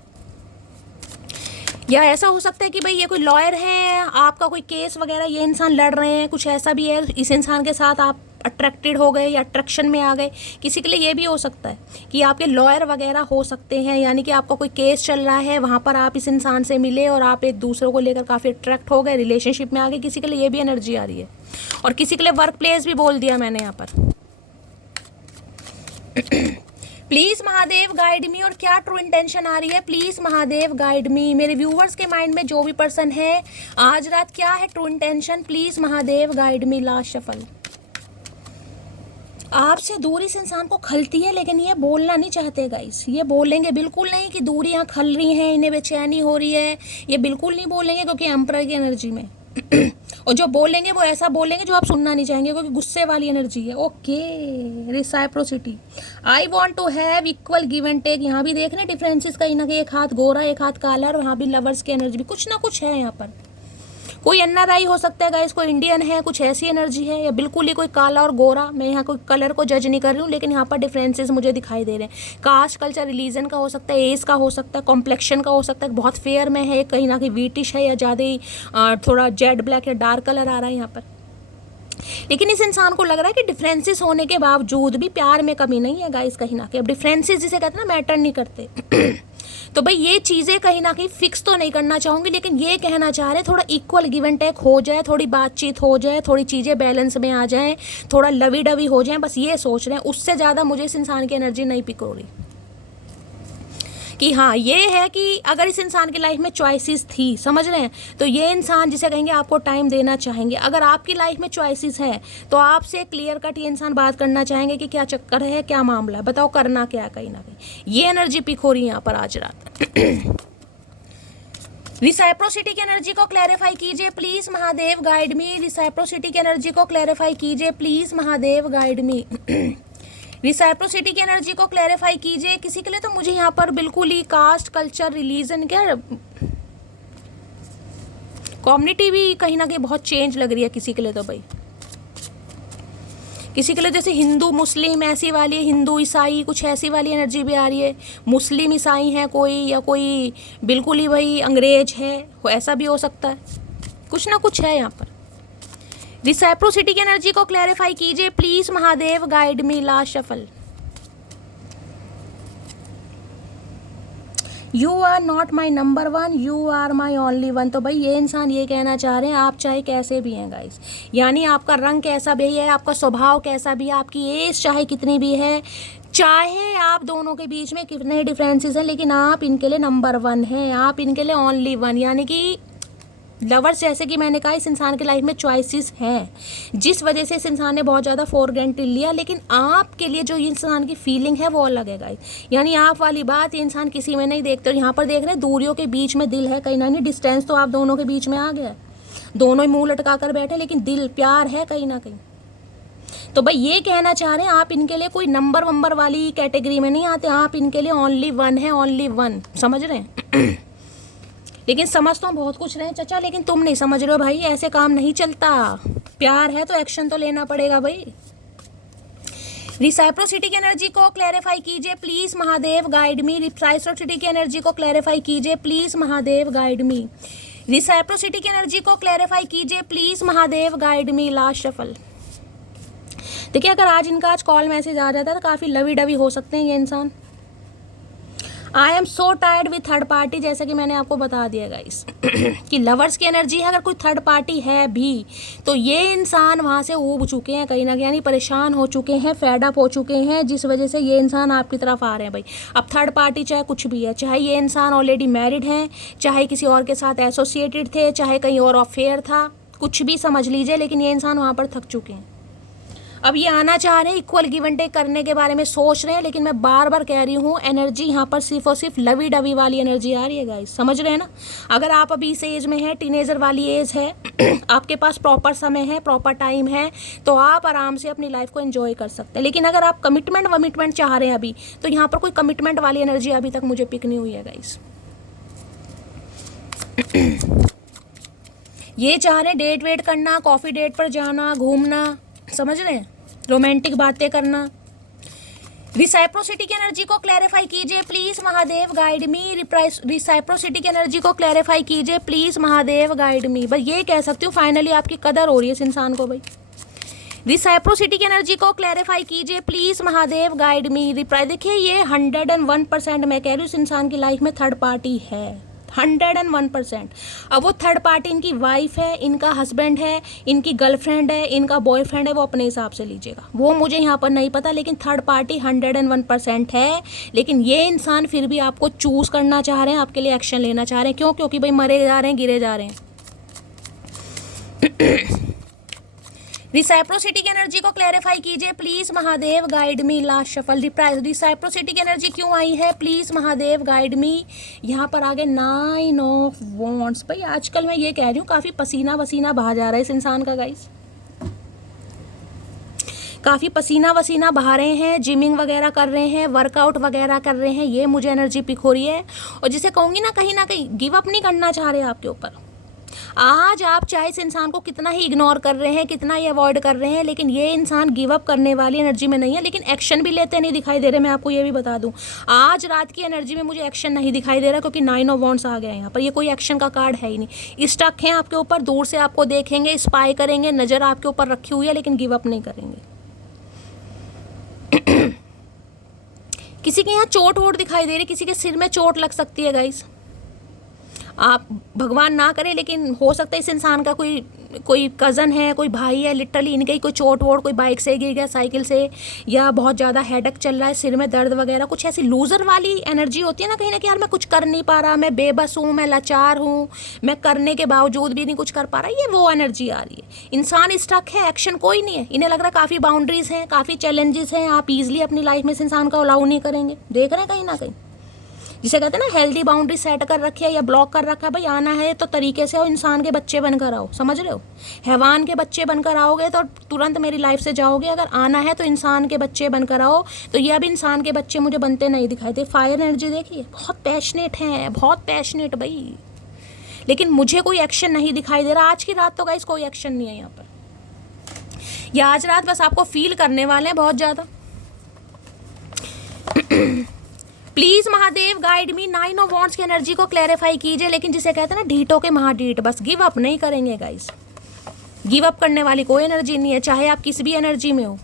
या ऐसा हो सकता है कि भाई ये कोई लॉयर है, आपका कोई केस वगैरह ये इंसान लड़ रहे हैं, कुछ ऐसा भी है, इस इंसान के साथ आप अट्रैक्टेड हो गए या अट्रैक्शन में आ गए। किसी के लिए ये भी हो सकता है कि आपके लॉयर वगैरह हो सकते हैं, यानी कि आपका कोई केस चल रहा है, वहाँ पर आप इस इंसान से मिले और आप एक दूसरे को लेकर काफ़ी अट्रैक्ट हो गए, रिलेशनशिप में आ गए। किसी के लिए ये भी एनर्जी आ रही है, और किसी के लिए वर्क प्लेस भी बोल दिया मैंने यहाँ पर। प्लीज़ महादेव गाइड मी, और क्या ट्रू इंटेंशन आ रही है, प्लीज़ महादेव गाइड मी। मेरे व्यूवर्स के माइंड में जो भी पर्सन है, आज रात क्या है true intention, please Mahadev guide me. Last shuffle. आपसे दूरी इस इंसान को खलती है, लेकिन ये बोलना नहीं चाहते गाइस। ये बोलेंगे बिल्कुल नहीं कि दूरियां खल रही हैं, इन्हें बेचैनी हो रही है, ये बिल्कुल नहीं बोलेंगे, क्योंकि एम्परर की एनर्जी में और जो बोलेंगे वो ऐसा बोलेंगे जो आप सुनना नहीं चाहेंगे, क्योंकि गुस्से वाली एनर्जी है। Okay, reciprocity, I want to have equal give and take. यहाँ भी देख रहे हैं डिफरेंसेस कहीं ना कहीं, एक हाथ गोरा एक हाथ काला, और वहाँ भी लवर्स की एनर्जी भी कुछ ना कुछ है यहाँ पर। कोई एनआरआई हो सकता है गाइस, कोई इंडियन है, कुछ ऐसी एनर्जी है, या बिल्कुल ही कोई काला और गोरा। मैं यहाँ कोई कलर को जज नहीं कर रही हूँ, लेकिन यहाँ पर डिफरेंसेस मुझे दिखाई दे रहे हैं। कास्ट, कल्चर, रिलीजन का हो सकता है, एज का हो सकता है, कॉम्प्लेक्शन का हो सकता है, बहुत फेयर में है, कहीं ना कहीं वीटिश है, या ज़्यादा ही थोड़ा जेड ब्लैक या डार्क कलर आ रहा है यहाँ पर। लेकिन इस इंसान को लग रहा है कि डिफरेंसेस होने के बावजूद भी प्यार में कमी नहीं है गाइस कहीं ना कहीं। अब डिफरेंसेस जिसे कहते हैं ना, मैटर नहीं करते तो भाई ये चीज़ें कहीं ना कहीं फिक्स तो नहीं करना चाहूँगी, लेकिन ये कहना चाह रहे हैं थोड़ा इक्वल गिव एंड टेक हो जाए, थोड़ी बातचीत हो जाए, थोड़ी चीज़ें बैलेंस में आ जाएं, थोड़ा लवी डवी हो जाए, बस ये सोच रहे हैं। उससे ज़्यादा मुझे इस इंसान की एनर्जी नहीं पिक हो रही कि हाँ ये है कि अगर इस इंसान की लाइफ में चॉइसेस थी, समझ रहे हैं, तो ये इंसान जिसे कहेंगे आपको टाइम देना चाहेंगे। अगर आपकी लाइफ में चॉइसेस है तो आपसे क्लियर कट ये इंसान बात करना चाहेंगे कि क्या चक्कर है, क्या मामला है, बताओ करना क्या है। कहीं ना कहीं ये एनर्जी पिक हो रही है यहाँ पर आज रात। रिसाइप्रोसिटी की एनर्जी को क्लैरिफाई कीजिए प्लीज महादेव गाइड मी। रिसाइप्रोसिटी की एनर्जी को क्लैरिफाई कीजिए प्लीज महादेव गाइड मी। रिसाइप्रोसिटी की एनर्जी को क्लैरिफाई कीजिए। किसी के लिए तो मुझे यहाँ पर बिल्कुल ही कास्ट, कल्चर, रिलीजन, क्या कम्युनिटी भी कहीं ना कहीं बहुत चेंज लग रही है किसी के लिए। तो भाई किसी के लिए जैसे हिंदू मुस्लिम ऐसी वाली, हिंदू ईसाई कुछ ऐसी वाली एनर्जी भी आ रही है। मुस्लिम ईसाई है कोई, या कोई बिल्कुल ही भाई अंग्रेज है, ऐसा भी हो सकता है। कुछ ना कुछ है यहाँ पर। रिसाइप्रोसिटी की एनर्जी को क्लैरिफाई कीजिए please Mahadev guide me. Last shuffle. You are not my number one, you are my only one. तो भाई ये इंसान ये कहना चाह रहे हैं आप चाहे कैसे भी हैं गाइस, यानी आपका रंग कैसा भी है, आपका स्वभाव कैसा भी है, आपकी एज चाहे कितनी भी है, चाहे आप दोनों के बीच में कितने डिफरेंसेस हैं, लेकिन आप इनके लिए नंबर वन हैं, आप इनके लिए ओनली वन। यानी कि लवर्स, जैसे कि मैंने कहा, इस इंसान की लाइफ में चॉइसेस हैं, जिस वजह से इस इंसान ने बहुत ज़्यादा फॉर ग्रांटेड लिया, लेकिन आपके लिए जो इंसान की फीलिंग है वो अलग है गाइस। यानी आप वाली बात ये इंसान किसी में नहीं देखते। और यहाँ पर देख रहे हैं दूरियों के बीच में दिल है, कहीं ना कहीं डिस्टेंस तो आप दोनों के बीच में आ गया, दोनों ही मुँह लटका कर बैठे, लेकिन दिल प्यार है कहीं ना कहीं। तो भाई ये कहना चाह रहे हैं आप इनके लिए कोई नंबर वंबर वाली कैटेगरी में नहीं आते, आप इनके लिए ओनली वन है, ओनली वन। समझ रहे हैं? लेकिन समझ तो बहुत कुछ रहे हैं चाचा, लेकिन तुम नहीं समझ रहे हो भाई, ऐसे काम नहीं चलता। प्यार है तो एक्शन तो लेना पड़ेगा भाई। रिसाइप्रोसिटी की एनर्जी को क्लैरिफाई कीजिए प्लीज महादेव गाइड मी। रिसाइप्रोसिटी की एनर्जी को क्लैरिफाई कीजिए प्लीज महादेव गाइड मी। रिसाइप्रोसिटी की एनर्जी को क्लैरिफाई कीजिए please Mahadev guide me. Last shuffle. देखिए अगर आज इनका कॉल मैसेज आ जाता है तो काफ़ी लवी डवी हो सकते हैं ये इंसान। I am so tired with third party, जैसा कि मैंने आपको बता दिया गाइस कि लवर्स की एनर्जी है, अगर कोई थर्ड पार्टी है भी तो ये इंसान वहाँ से ऊब चुके हैं कहीं ना कहीं, यानी परेशान हो चुके हैं, फेड अप हो चुके हैं, जिस वजह से ये इंसान आपकी तरफ आ रहे हैं भाई। अब थर्ड पार्टी चाहे कुछ भी है, चाहे ये इंसान ऑलरेडी मैरिड हैं, चाहे किसी और के साथ एसोसिएटेड थे, चाहे कहीं और अफेयर था, कुछ भी समझ लीजिए, लेकिन ये इंसान वहाँ पर थक चुके हैं। अब ये आना चाह रहे हैं, इक्वल गिव एंड टेक करने के बारे में सोच रहे हैं, लेकिन मैं बार बार कह रही हूँ एनर्जी यहाँ पर सिर्फ और सिर्फ लवी डवी वाली एनर्जी आ रही है गाइस, समझ रहे हैं ना। अगर आप अभी इस एज में हैं, टीनेजर वाली एज है आपके पास प्रॉपर समय है, प्रॉपर टाइम है, तो आप आराम से अपनी लाइफ को एंजॉय कर सकते हैं। लेकिन अगर आप कमिटमेंट चाह रहे हैं अभी, तो यहाँ पर कोई कमिटमेंट वाली एनर्जी अभी तक मुझे पिक नहीं हुई है गाइस। ये चाह रहे हैं डेट वेट करना, कॉफ़ी डेट पर जाना, घूमना, समझ रहे हैं, रोमांटिक बातें करना। रिसाइप्रोसिटी की एनर्जी को क्लैरिफाई कीजिए प्लीज महादेव गाइड मी। रिसाइप्रोसिटी की एनर्जी को क्लैरिफाई कीजिए प्लीज महादेव गाइड मी। बस ये कह सकती हूँ फाइनली आपकी कदर हो रही है इस इंसान को भाई। रिसाइप्रोसिटी की एनर्जी को क्लैरिफाई कीजिए please Mahadev guide me. Reply देखिए, ये 101% मैं कह रही हूँ इस इंसान की लाइफ में थर्ड पार्टी है, 101%। अब वो थर्ड पार्टी इनकी वाइफ है, इनका हस्बैंड है, इनकी गर्लफ्रेंड है, इनका बॉयफ्रेंड है, वो अपने हिसाब से लीजिएगा, वो मुझे यहाँ पर नहीं पता, लेकिन थर्ड पार्टी 101% है। लेकिन ये इंसान फिर भी आपको चूज करना चाह रहे हैं, आपके लिए एक्शन लेना चाह रहे हैं। क्यों? क्योंकि भाई मरे जा रहे हैं, गिरे जा रहे हैं। रिसाइप्रोसिटी की एनर्जी को क्लैरिफाई कीजिए please Mahadev guide me. Last shuffle reciprocity की एनर्जी क्यों आई है प्लीज महादेव गाइड मी। यहाँ पर आगे 9 ऑफ वॉन्ड्स। भाई आजकल मैं ये कह रही हूँ काफ़ी पसीना वसीना बहा जा रहा है इस इंसान का गाइस, काफ़ी पसीना वसीना बहा रहे हैं, जिमिंग वगैरह कर रहे हैं, वर्कआउट वगैरह कर रहे हैं, ये मुझे एनर्जी पिक हो रही है। और जिसे कहूँगी ना कहीं गिव अप नहीं करना चाह रहे आपके ऊपर। आज आप चाहे इस इंसान को कितना ही इग्नोर कर रहे हैं, कितना ही अवॉइड कर रहे हैं, लेकिन ये इंसान गिव अप करने वाली एनर्जी में नहीं है, लेकिन एक्शन भी लेते नहीं दिखाई दे रहे। मैं आपको ये भी बता दूं, आज रात की एनर्जी में मुझे एक्शन नहीं दिखाई दे रहा, क्योंकि 9 ऑफ वॉन्ड्स आ गया है यहाँ पर। ये कोई एक्शन का कार्ड है ही नहीं। स्टक हैं आपके ऊपर, दूर से आपको देखेंगे, स्पाई करेंगे, नज़र आपके ऊपर रखी हुई है, लेकिन गिव अप नहीं करेंगे। किसी के यहाँ चोट वोट दिखाई दे रही, किसी के सिर में चोट लग सकती है गाइस। आप भगवान ना करे, लेकिन हो सकता है इस इंसान का कोई कज़न है, कोई भाई है, लिटरली इनके ही कोई चोट वोट, कोई बाइक से गिर गया, साइकिल से, या बहुत ज़्यादा हेडेक चल रहा है, सिर में दर्द वगैरह, कुछ ऐसी लूज़र वाली एनर्जी होती है ना कहीं ना कहीं, यार मैं कुछ कर नहीं पा रहा, मैं बेबस हूँ, मैं लाचार हूँ, मैं करने के बावजूद भी नहीं कुछ कर पा रहा, ये वो एनर्जी आ रही है। इंसान स्टक है, एक्शन कोई नहीं है, इन्हें लग रहा है काफ़ी बाउंड्रीज हैं, काफ़ी चैलेंजेस हैं, आप ईजिली अपनी लाइफ में इस इंसान को अलाउ नहीं करेंगे। देख रहे हैं कहीं ना कहीं, जिसे कहते हैं ना हेल्दी बाउंड्री सेट कर रखी है या ब्लॉक कर रखा है। भाई आना है तो तरीके से, और इंसान के बच्चे बनकर आओ, समझ रहे हो, हैवान के बच्चे बनकर आओगे तो तुरंत मेरी लाइफ से जाओगे। अगर आना है तो इंसान के बच्चे बनकर आओ। तो ये अभी इंसान के बच्चे मुझे बनते नहीं दिखाई दे। फायर एनर्जी देखिए, बहुत पैशनेट हैं, बहुत पैशनेट भाई, लेकिन मुझे कोई एक्शन नहीं दिखाई दे रहा। आज की रात तो गाइस कोई एक्शन नहीं है यहाँ पर, या आज रात बस आपको फील करने वाले हैं बहुत ज़्यादा। Please Mahadev guide me. 9 of wands की एनर्जी को क्लैरिफाई कीजिए। लेकिन जिसे कहते हैं ना ढीठों के महाढीठ, बस गिव अप नहीं करेंगे गाइस। गिव अप करने वाली कोई एनर्जी नहीं है, चाहे आप किसी भी एनर्जी में हो।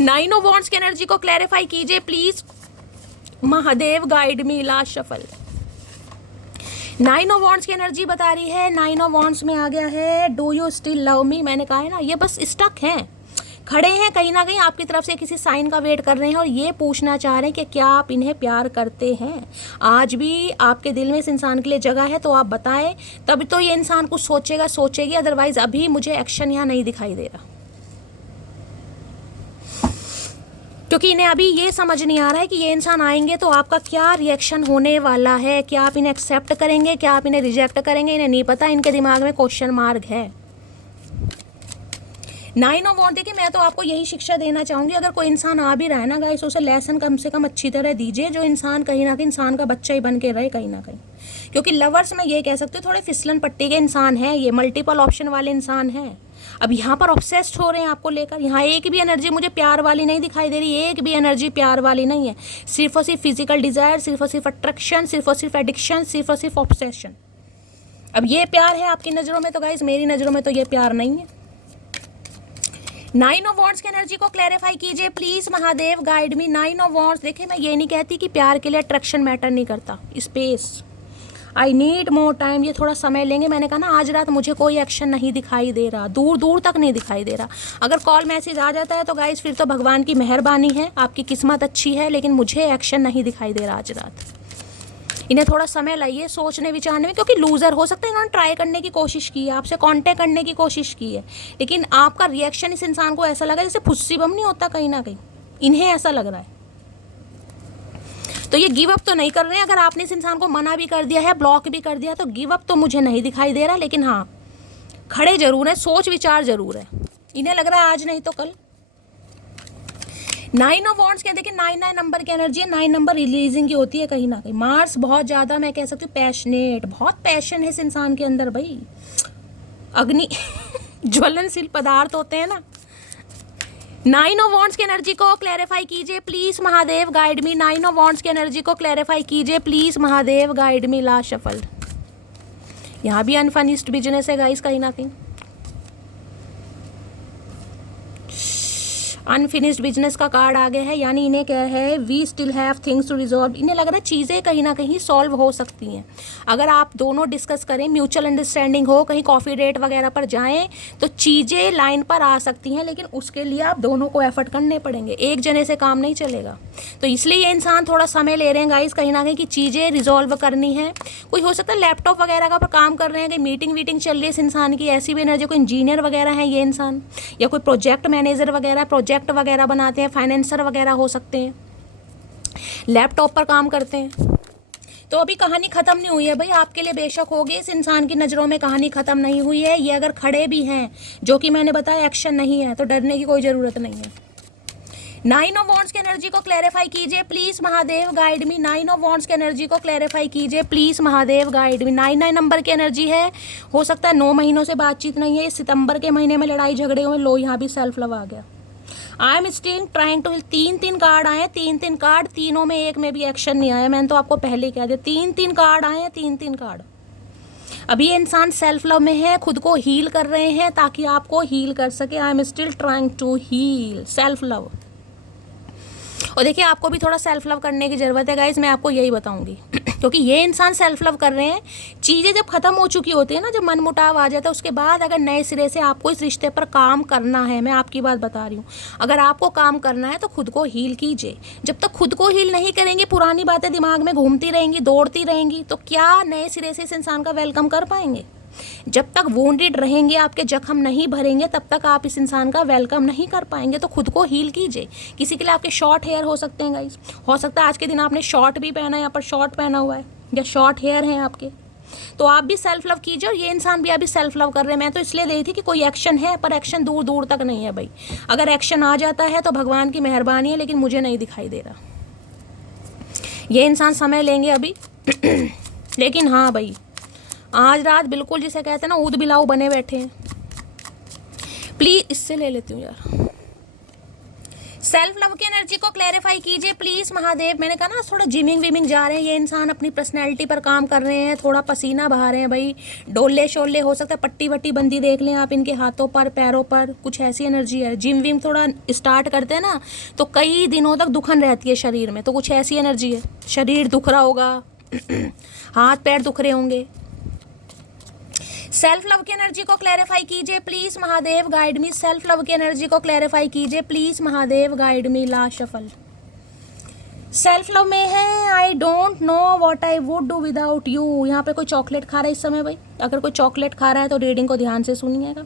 9 ऑफ वॉन्ड्स की एनर्जी को क्लैरिफाई कीजिए please Mahadev guide me. Last shuffle 9 of wands की एनर्जी बता रही है, 9 ऑफ वॉन्ड्स में आ गया है do you still love me. मैंने कहा है ना, ये बस स्टक हैं, खड़े हैं कहीं ना कहीं आपकी तरफ से किसी साइन का वेट कर रहे हैं, और ये पूछना चाह रहे हैं कि क्या आप इन्हें प्यार करते हैं। आज भी आपके दिल में इस इंसान के लिए जगह है, तो आप बताएं, तब तो ये इंसान कुछ सोचेगा, सोचेगी। अदरवाइज अभी मुझे एक्शन यहाँ नहीं दिखाई दे रहा, क्योंकि इन्हें अभी ये समझ नहीं आ रहा है कि ये इंसान आएंगे तो आपका क्या रिएक्शन होने वाला है। क्या आप इन्हें एक्सेप्ट करेंगे, क्या आप इन्हें रिजेक्ट करेंगे, इन्हें नहीं पता। इनके दिमाग में क्वेश्चन मार्क है। 9 ऑफ वॉन्ड, देखिए मैं तो आपको यही शिक्षा देना चाहूँगी, अगर कोई इंसान आ भी रहा है ना गाइस, उसे लेसन कम से कम अच्छी तरह दीजिए, जो इंसान कहीं ना कहीं इंसान का बच्चा ही बन के रहे कहीं ना कहीं। क्योंकि लवर्स में ये कह सकते हो थोड़े फिसलन पट्टी के इंसान हैं, ये मल्टीपल ऑप्शन वाले इंसान हैं। अब यहाँ पर ऑब्सेस्ड हो रहे हैं आपको लेकर। यहाँ एक भी एनर्जी मुझे प्यार वाली नहीं दिखाई दे रही, एक भी एनर्जी प्यार वाली नहीं है। सिर्फ और सिर्फ फिजिकल डिज़ायर, सिर्फ और सिर्फ अट्रैक्शन, सिर्फ और सिर्फ एडिक्शन, सिर्फ और सिर्फ ऑब्सेशन। अब ये प्यार है आपकी नज़रों में, तो गाइस मेरी नज़रों में तो ये प्यार नहीं है। नाइन ऑफ वॉन्ड्स की एनर्जी को क्लैरिफाई कीजिए please Mahadev, guide me. Nine of wands, देखिए मैं ये नहीं कहती कि प्यार के लिए अट्रैक्शन मैटर नहीं करता, space, I need more time, ये थोड़ा समय लेंगे। मैंने कहा ना आज रात मुझे कोई एक्शन नहीं दिखाई दे रहा, दूर दूर तक नहीं दिखाई दे रहा। अगर कॉल मैसेज आ जाता है तो गाइस फिर तो भगवान की मेहरबानी है, आपकी किस्मत अच्छी है, लेकिन मुझे एक्शन नहीं दिखाई दे रहा आज रात। इन्हें थोड़ा समय लाइए सोचने विचारने में, क्योंकि लूज़र हो सकता है, इन्होंने ट्राई करने की कोशिश की है, आपसे कांटेक्ट करने की कोशिश की है, लेकिन आपका रिएक्शन इस इंसान को ऐसा लगा जैसे फुस्सी बम नहीं होता कहीं ना कहीं, इन्हें ऐसा लग रहा है। तो ये गिव अप तो नहीं कर रहे हैं। अगर आपने इस इंसान को मना भी कर दिया है, ब्लॉक भी कर दिया, तो गिव अप तो मुझे नहीं दिखाई दे रहा, लेकिन हाँ खड़े जरूर है, सोच विचार जरूर है। इन्हें लग रहा है आज नहीं तो कल। नाइन ऑफ वॉन्ड्स क्या, देखिए 9 नंबर की एनर्जी है, 9 नंबर रिलीजिंग की होती है कहीं ना कहीं। मार्स बहुत ज़्यादा, मैं कह सकती हूँ पैशनेट, बहुत पैशन है इस इंसान के अंदर भाई, अग्नि ज्वलनशील पदार्थ होते हैं ना। नाइन ऑफ वॉन्ड्स की एनर्जी को क्लैरिफाई कीजिए please Mahadev, guide me. Nine of wands की एनर्जी को क्लैरिफाई कीजिए please Mahadev, guide me. Last shuffle, यहाँ भी अनफिनिश्ड बिजनेस है गाइस कहीं ना कहीं, अनफिनिश्ड बिजनेस का कार्ड आ गया है, यानी इन्हें क्या है, we still have things to resolve. इन्हें लग रहा है चीज़ें कहीं ना कहीं सॉल्व हो सकती हैं अगर आप दोनों डिस्कस करें, म्यूचुअल अंडरस्टैंडिंग हो, कहीं कॉफ़ी डेट वगैरह पर जाएं तो चीज़ें लाइन पर आ सकती हैं, लेकिन उसके लिए आप दोनों को एफर्ट करने पड़ेंगे, एक जने से काम नहीं चलेगा। तो इसलिए ये इंसान थोड़ा समय ले रहे हैं गाइस कहीं ना कहीं कि चीज़ें रिजॉल्व करनी है। कोई हो सकता है लैपटॉप वगैरह का पर काम कर रहे हैं, कहीं मीटिंग वीटिंग चल रही है इस इंसान की, ऐसी भी एनर्जी, कोई इंजीनियर वगैरह है ये इंसान, या कोई प्रोजेक्ट मैनेजर वगैरह, प्रोजेक्ट वगैरह बनाते हैं, फाइनेंसर वगैरह हो सकते हैं, लैपटॉप पर काम करते हैं। तो अभी कहानी खत्म नहीं हुई है भाई, आपके लिए बेशक होगी, इस इंसान की नज़रों में कहानी खत्म नहीं हुई है। ये अगर खड़े भी हैं, जो कि मैंने बताया एक्शन नहीं है, तो डरने की कोई ज़रूरत नहीं है। नाइन ऑफ वॉन्ड्स की एनर्जी को क्लैरिफाई कीजिए please Mahadev, guide me. Nine of wands की एनर्जी को क्लैरिफाई कीजिए please Mahadev, guide me. 9 number की एनर्जी है, हो सकता है 9 महीनों से बातचीत नहीं है, सितंबर के महीने में लड़ाई झगड़े हुए, लो यहाँ भी सेल्फ लव आ गया। I am still trying to, 3 card आए, 3 कार्ड, तीनों में एक में भी एक्शन नहीं आया। मैंने तो आपको पहले ही कह दिया, 3 कार्ड आए हैं, 3 कार्ड। अभी ये इंसान सेल्फ लव में है, खुद को हील कर रहे हैं ताकि आपको हील कर सके। I am still trying to heal, self love. और देखिए आपको भी थोड़ा सेल्फ लव करने की ज़रूरत है गाइज, मैं आपको यही बताऊंगी क्योंकि ये इंसान सेल्फ लव कर रहे हैं। चीज़ें जब ख़त्म हो चुकी होती है ना, जब मन मुटाव आ जाता है, उसके बाद अगर नए सिरे से आपको इस रिश्ते पर काम करना है, मैं आपकी बात बता रही हूँ, अगर आपको काम करना है तो खुद को हील कीजिए। जब तक खुद को हील नहीं करेंगे, पुरानी बातें दिमाग में घूमती रहेंगी, दौड़ती रहेंगी, तो क्या नए सिरे से इस इंसान का वेलकम कर पाएंगे? जब तक वोंडेड रहेंगे, आपके जख्म नहीं भरेंगे, तब तक आप इस इंसान का वेलकम नहीं कर पाएंगे। तो खुद को हील कीजिए। किसी के लिए आपके शॉर्ट हेयर हो सकते हैं गाइस, हो सकता है आज के दिन आपने शॉर्ट भी पहना है, यहाँ पर शॉर्ट पहना हुआ है, या शॉर्ट हेयर हैं आपके, तो आप भी सेल्फ लव कीजिए। और ये इंसान भी अभी सेल्फ लव कर रहे हैं। मैं तो इसलिए दे रही थी कि कोई एक्शन है, पर एक्शन दूर दूर तक नहीं है भाई। अगर एक्शन आ जाता है तो भगवान की मेहरबानी है, लेकिन मुझे नहीं दिखाई दे रहा। ये इंसान समय लेंगे अभी लेकिन हाँ भाई, आज रात बिल्कुल जिसे कहते हैं ना, ऊद बिलाऊ बने बैठे हैं। प्लीज इससे ले लेती हूँ यार। सेल्फ लव की एनर्जी को क्लैरिफाई कीजिए प्लीज महादेव। मैंने कहा ना थोड़ा जिमिंग विमिंग जा रहे हैं ये इंसान, अपनी पर्सनैलिटी पर काम कर रहे हैं, थोड़ा पसीना बहा रहे हैं भाई, डोले शोले, हो सकता है पट्टी वट्टी बंदी देख लें आप इनके हाथों पर, पैरों पर, कुछ ऐसी एनर्जी है। जिम विम थोड़ा स्टार्ट करते हैं ना तो कई दिनों तक दुखन रहती है शरीर में, तो कुछ ऐसी एनर्जी है। शरीर दुख रहा होगा हाथ पैर दुख रहे होंगे। सेल्फ लव की एनर्जी को क्लैरिफाई कीजिए please Mahadev, guide me. Self love की एनर्जी को क्लैरिफाई कीजिए please Mahadev, guide me. Last shuffle, self love में है, आई don't know what I would do without you. यहाँ पे कोई चॉकलेट खा रहा है इस समय भाई, अगर कोई चॉकलेट खा रहा है तो रीडिंग को ध्यान से सुनिएगा।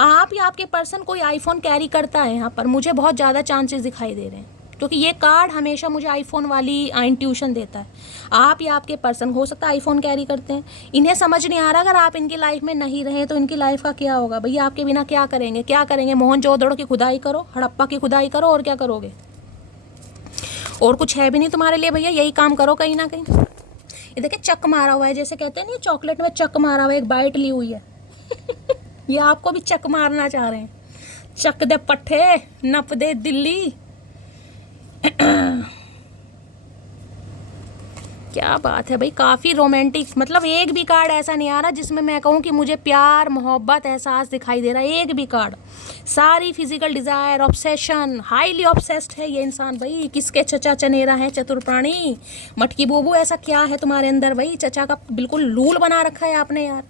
आप या आपके पर्सन कोई आईफोन कैरी करता है यहाँ पर, मुझे बहुत ज़्यादा चांसेस दिखाई दे रहे हैं, क्योंकि ये कार्ड हमेशा मुझे आईफोन वाली इंट्यूशन देता है। आप या आपके पर्सन हो सकता है आईफोन कैरी करते हैं। इन्हें समझ नहीं आ रहा अगर आप इनकी लाइफ में नहीं रहे तो इनकी लाइफ का क्या होगा भैया, आपके बिना क्या करेंगे, क्या करेंगे। मोहनजोदड़ो की खुदाई करो, हड़प्पा की खुदाई करो, और क्या करोगे? और कुछ है भी नहीं तुम्हारे लिए भैया, यही काम करो कहीं ना कहीं। ये देखिए चक मारा हुआ है, जैसे कहते हैं ना चॉकलेट में चक मारा हुआ है, एक बाइट ली हुई है ये आपको भी चक मारना चाह रहे हैं। चक दे पट्टे नप दे दिल्ली क्या बात है भाई, काफ़ी रोमांटिक। मतलब एक भी कार्ड ऐसा नहीं आ रहा जिसमें मैं कहूँ कि मुझे प्यार, मोहब्बत, एहसास दिखाई दे रहा है, एक भी कार्ड। सारी physical desire, obsession, highly obsessed है ये इंसान भाई। किसके चचा चनेरा है, चतुर प्राणी, मटकी बोबू, ऐसा क्या है तुम्हारे अंदर भाई? चचा का बिल्कुल लूल बना रखा है आपने यार।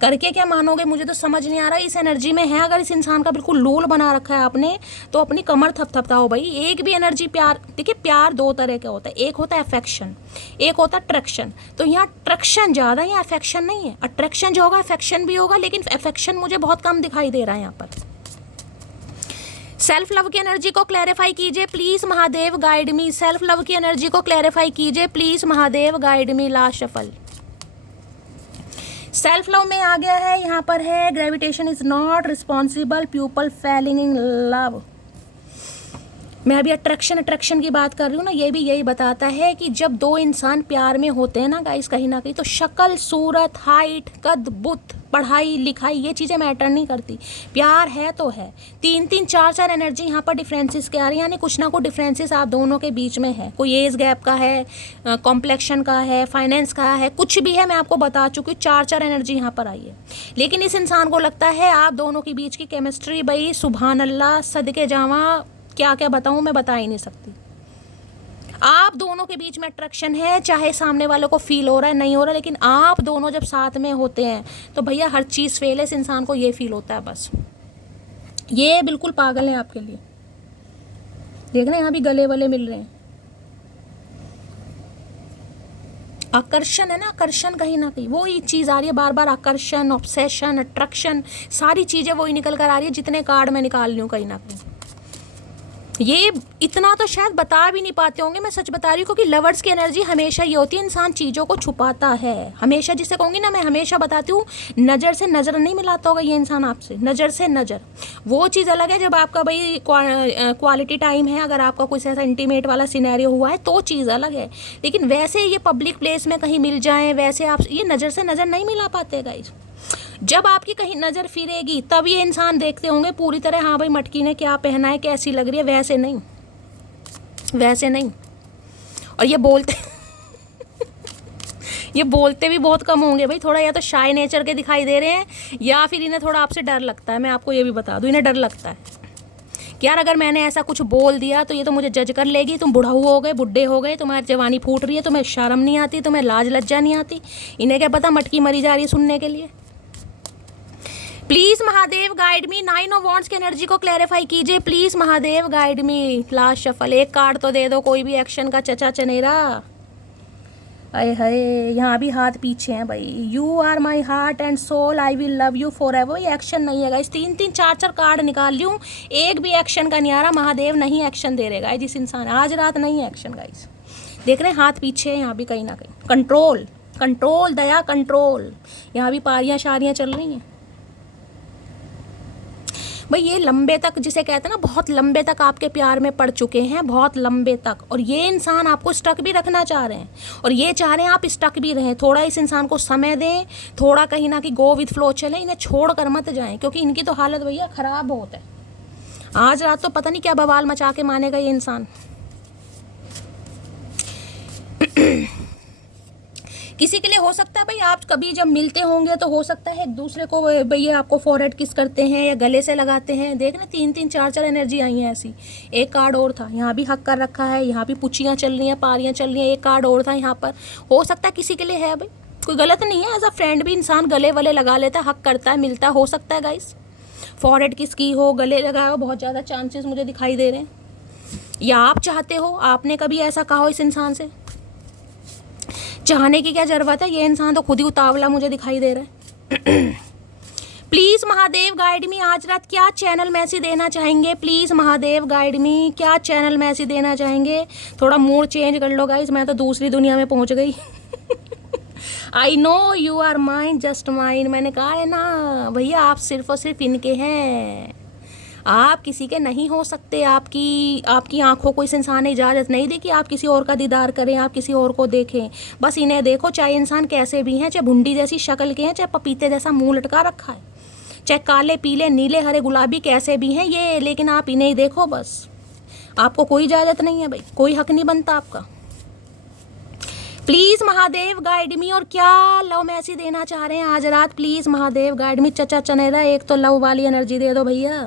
करके क्या मानोगे, मुझे तो समझ नहीं आ रहा। इस एनर्जी में है, अगर इस इंसान का बिल्कुल लोल बना रखा है आपने, तो अपनी कमर थपथपाओ भाई। एक भी एनर्जी प्यार, देखिए प्यार दो तरह का होता है, एक होता है अफेक्शन, एक होता है अट्रैक्शन। तो यहाँ अट्रैक्शन ज़्यादा है, यहाँ अफेक्शन नहीं है। अट्रैक्शन जो होगा अफेक्शन भी होगा, लेकिन अफेक्शन मुझे बहुत कम दिखाई दे रहा है यहाँ पर। सेल्फ लव की एनर्जी को क्लैरिफाई कीजिए please Mahadev, guide me. Self love की एनर्जी को क्लैरिफाई कीजिए please Mahadev, guide me. Last shuffle. Self love में आ गया है, यहाँ पर है gravitation is not responsible, people Fehling in love. मैं अभी अट्रैक्शन की बात कर रही हूँ ना, ये भी यही बताता है कि जब दो इंसान प्यार में होते हैं ना गाइस, कहीं ना कहीं तो शक्ल, सूरत, हाइट, कद, बुत, पढ़ाई लिखाई, ये चीज़ें मैटर नहीं करती। प्यार है तो है। 3-3 4-4 एनर्जी यहाँ पर डिफरेंसेस के आ रही है, यानी कुछ ना कुछ डिफरेंसेस आप दोनों के बीच में है। कोई एज गैप का है, कॉम्प्लेक्शन का है, फाइनेंस का है, कुछ भी है, मैं आपको बता चुकी हूँ। 4-4 एनर्जी यहाँ पर आई है। लेकिन इस इंसान को लगता है आप दोनों के बीच की केमिस्ट्री भाई सुभान अल्लाह, सदके जावा, क्या क्या बताऊँ, मैं बता ही नहीं सकती। आप दोनों के बीच में अट्रैक्शन है, चाहे सामने वालों को फील हो रहा है नहीं हो रहा, लेकिन आप दोनों जब साथ में होते हैं तो भैया हर चीज़ फेल है। इस इंसान को ये फील होता है बस। ये बिल्कुल पागल है आपके लिए। देख रहे हैं यहाँ भी गले वले मिल रहे हैं। आकर्षण है ना, आकर्षण कहीं ना कहीं वो ही चीज़ आ रही है बार बार। आकर्षण, ऑब्सेशन, अट्रैक्शन, सारी चीज़ें वही निकल कर आ रही है जितने कार्ड मैं निकाल रही हूँ कहीं ना कहीं। ये इतना तो शायद बता भी नहीं पाते होंगे, मैं सच बता रही हूँ, क्योंकि लवर्स की एनर्जी हमेशा ये होती है, इंसान चीज़ों को छुपाता है हमेशा। जिसे कहूँगी ना, मैं हमेशा बताती हूँ, नज़र से नज़र नहीं मिलाता होगा ये इंसान आपसे, नज़र से नज़र। वो चीज़ अलग है जब आपका भाई क्वालिटी टाइम है, अगर आपका कुछ ऐसा इंटीमेट वाला सिनेरियो हुआ है तो चीज़ अलग है। लेकिन वैसे ये पब्लिक प्लेस में कहीं मिल जाएँ, वैसे आप ये नज़र से नज़र नहीं मिला पाते गाइस। जब आपकी कहीं नज़र फिरेगी तब ये इंसान देखते होंगे पूरी तरह, हाँ भाई मटकी ने क्या पहना है, कैसी लग रही है, वैसे नहीं, वैसे नहीं। और ये बोलते ये बोलते भी बहुत कम होंगे भाई, थोड़ा या तो शाय नेचर के दिखाई दे रहे हैं, या फिर इन्हें थोड़ा आपसे डर लगता है। मैं आपको ये भी बता दूँ, इन्हें डर लगता है कि यार अगर मैंने ऐसा कुछ बोल दिया तो ये तो मुझे जज कर लेगी, तुम बुढ़ाऊ हो गए, बुढ़े हो गए, तुम्हारी जवानी फूट रही है, तुम्हें शर्म नहीं आती, तुम्हें लाज लज्जा नहीं आती। इन्हें क्या पता मटकी मरी जा रही है सुनने के लिए। Please Mahadev guide me. 9 of wands की एनर्जी को क्लैरिफाई कीजिए please Mahadev, guide me. Last shuffle. एक कार्ड तो दे दो कोई भी एक्शन का, चचा चनेरा। अरे हाय, यहाँ भी हाथ पीछे हैं भाई। You are my heart and soul, I will love you forever. ये एक्शन नहीं है गाइस। 3-3 4-4 कार्ड निकाल लूँ, एक भी एक्शन का नहीं आ रहा। महादेव नहीं एक्शन दे रहे गाइस, जिस इंसान आज रात नहीं है एक्शन गाइस। देख रहे हैं हाथ पीछे है यहाँ भी कहीं ना कहीं। कंट्रोल, कंट्रोल, दया, कंट्रोल। यहाँ भी पारियाँ शारियाँ चल रही हैं भाई। ये लंबे तक, जिसे कहते हैं ना, बहुत लंबे तक आपके प्यार में पड़ चुके हैं, बहुत लंबे तक। और ये इंसान आपको स्टक भी रखना चाह रहे हैं, और ये चाह रहे हैं आप स्टक भी रहें। थोड़ा इस इंसान को समय दें, थोड़ा कहीं ना कहीं गो विथ फ्लो चलें, इन्हें छोड़ कर मत जाएं, क्योंकि इनकी तो हालत भैया ख़राब बहुत है। आज रात तो पता नहीं क्या बवाल मचा के मानेगा ये इंसान। किसी के लिए हो सकता है भाई, आप कभी जब मिलते होंगे तो हो सकता है एक दूसरे को भैया आपको फॉरहेड किस करते हैं या गले से लगाते हैं। देख ना 3-3 4-4 एनर्जी आई हैं ऐसी। एक कार्ड और था, यहाँ भी हक कर रखा है, यहाँ भी पुचियाँ चल रही हैं, पारियाँ चल रही हैं। एक कार्ड और था यहाँ पर, हो सकता है किसी के लिए है भाई। कोई गलत नहीं है, एज अ फ्रेंड भी इंसान गले वले लगा लेता है, हक करता है, मिलता है, हो सकता है गाइस। फॉरहेड किसकी हो, गले लगाए हो, बहुत ज़्यादा चांसेस मुझे दिखाई दे रहे हैं। या आप चाहते हो, आपने कभी ऐसा कहा हो इस इंसान से। चाहने की क्या जरूरत है, ये इंसान तो खुद ही उतावला मुझे दिखाई दे रहा है। प्लीज़ महादेव गाइड मी। आज रात क्या चैनल मैसेज देना चाहेंगे प्लीज़ महादेव गाइड मी, क्या चैनल मैसेज देना चाहेंगे। थोड़ा मूड चेंज कर लो गाइस, मैं तो दूसरी दुनिया में पहुंच गई। I know you are mine, just mine. मैंने कहा है ना भैया, आप सिर्फ और सिर्फ इनके हैं, आप किसी के नहीं हो सकते। आपकी आंखों को इस इंसान ने इजाज़त नहीं दी कि आप किसी और का दीदार करें, आप किसी और को देखें। बस इन्हें देखो, चाहे इंसान कैसे भी हैं, चाहे भुंडी जैसी शक्ल के हैं, चाहे पपीते जैसा मुंह लटका रखा है, चाहे काले पीले नीले हरे गुलाबी कैसे भी हैं ये, लेकिन आप इन्हें ही देखो बस। आपको कोई इजाज़त नहीं है भाई, कोई हक नहीं बनता आपका। प्लीज महादेव गाइड मी। और क्या लव मैसेज देना चाह रहे हैं आज रात, प्लीज महादेव गाइड मी। चचा चनेरा एक तो लव वाली एनर्जी दे दो भैया।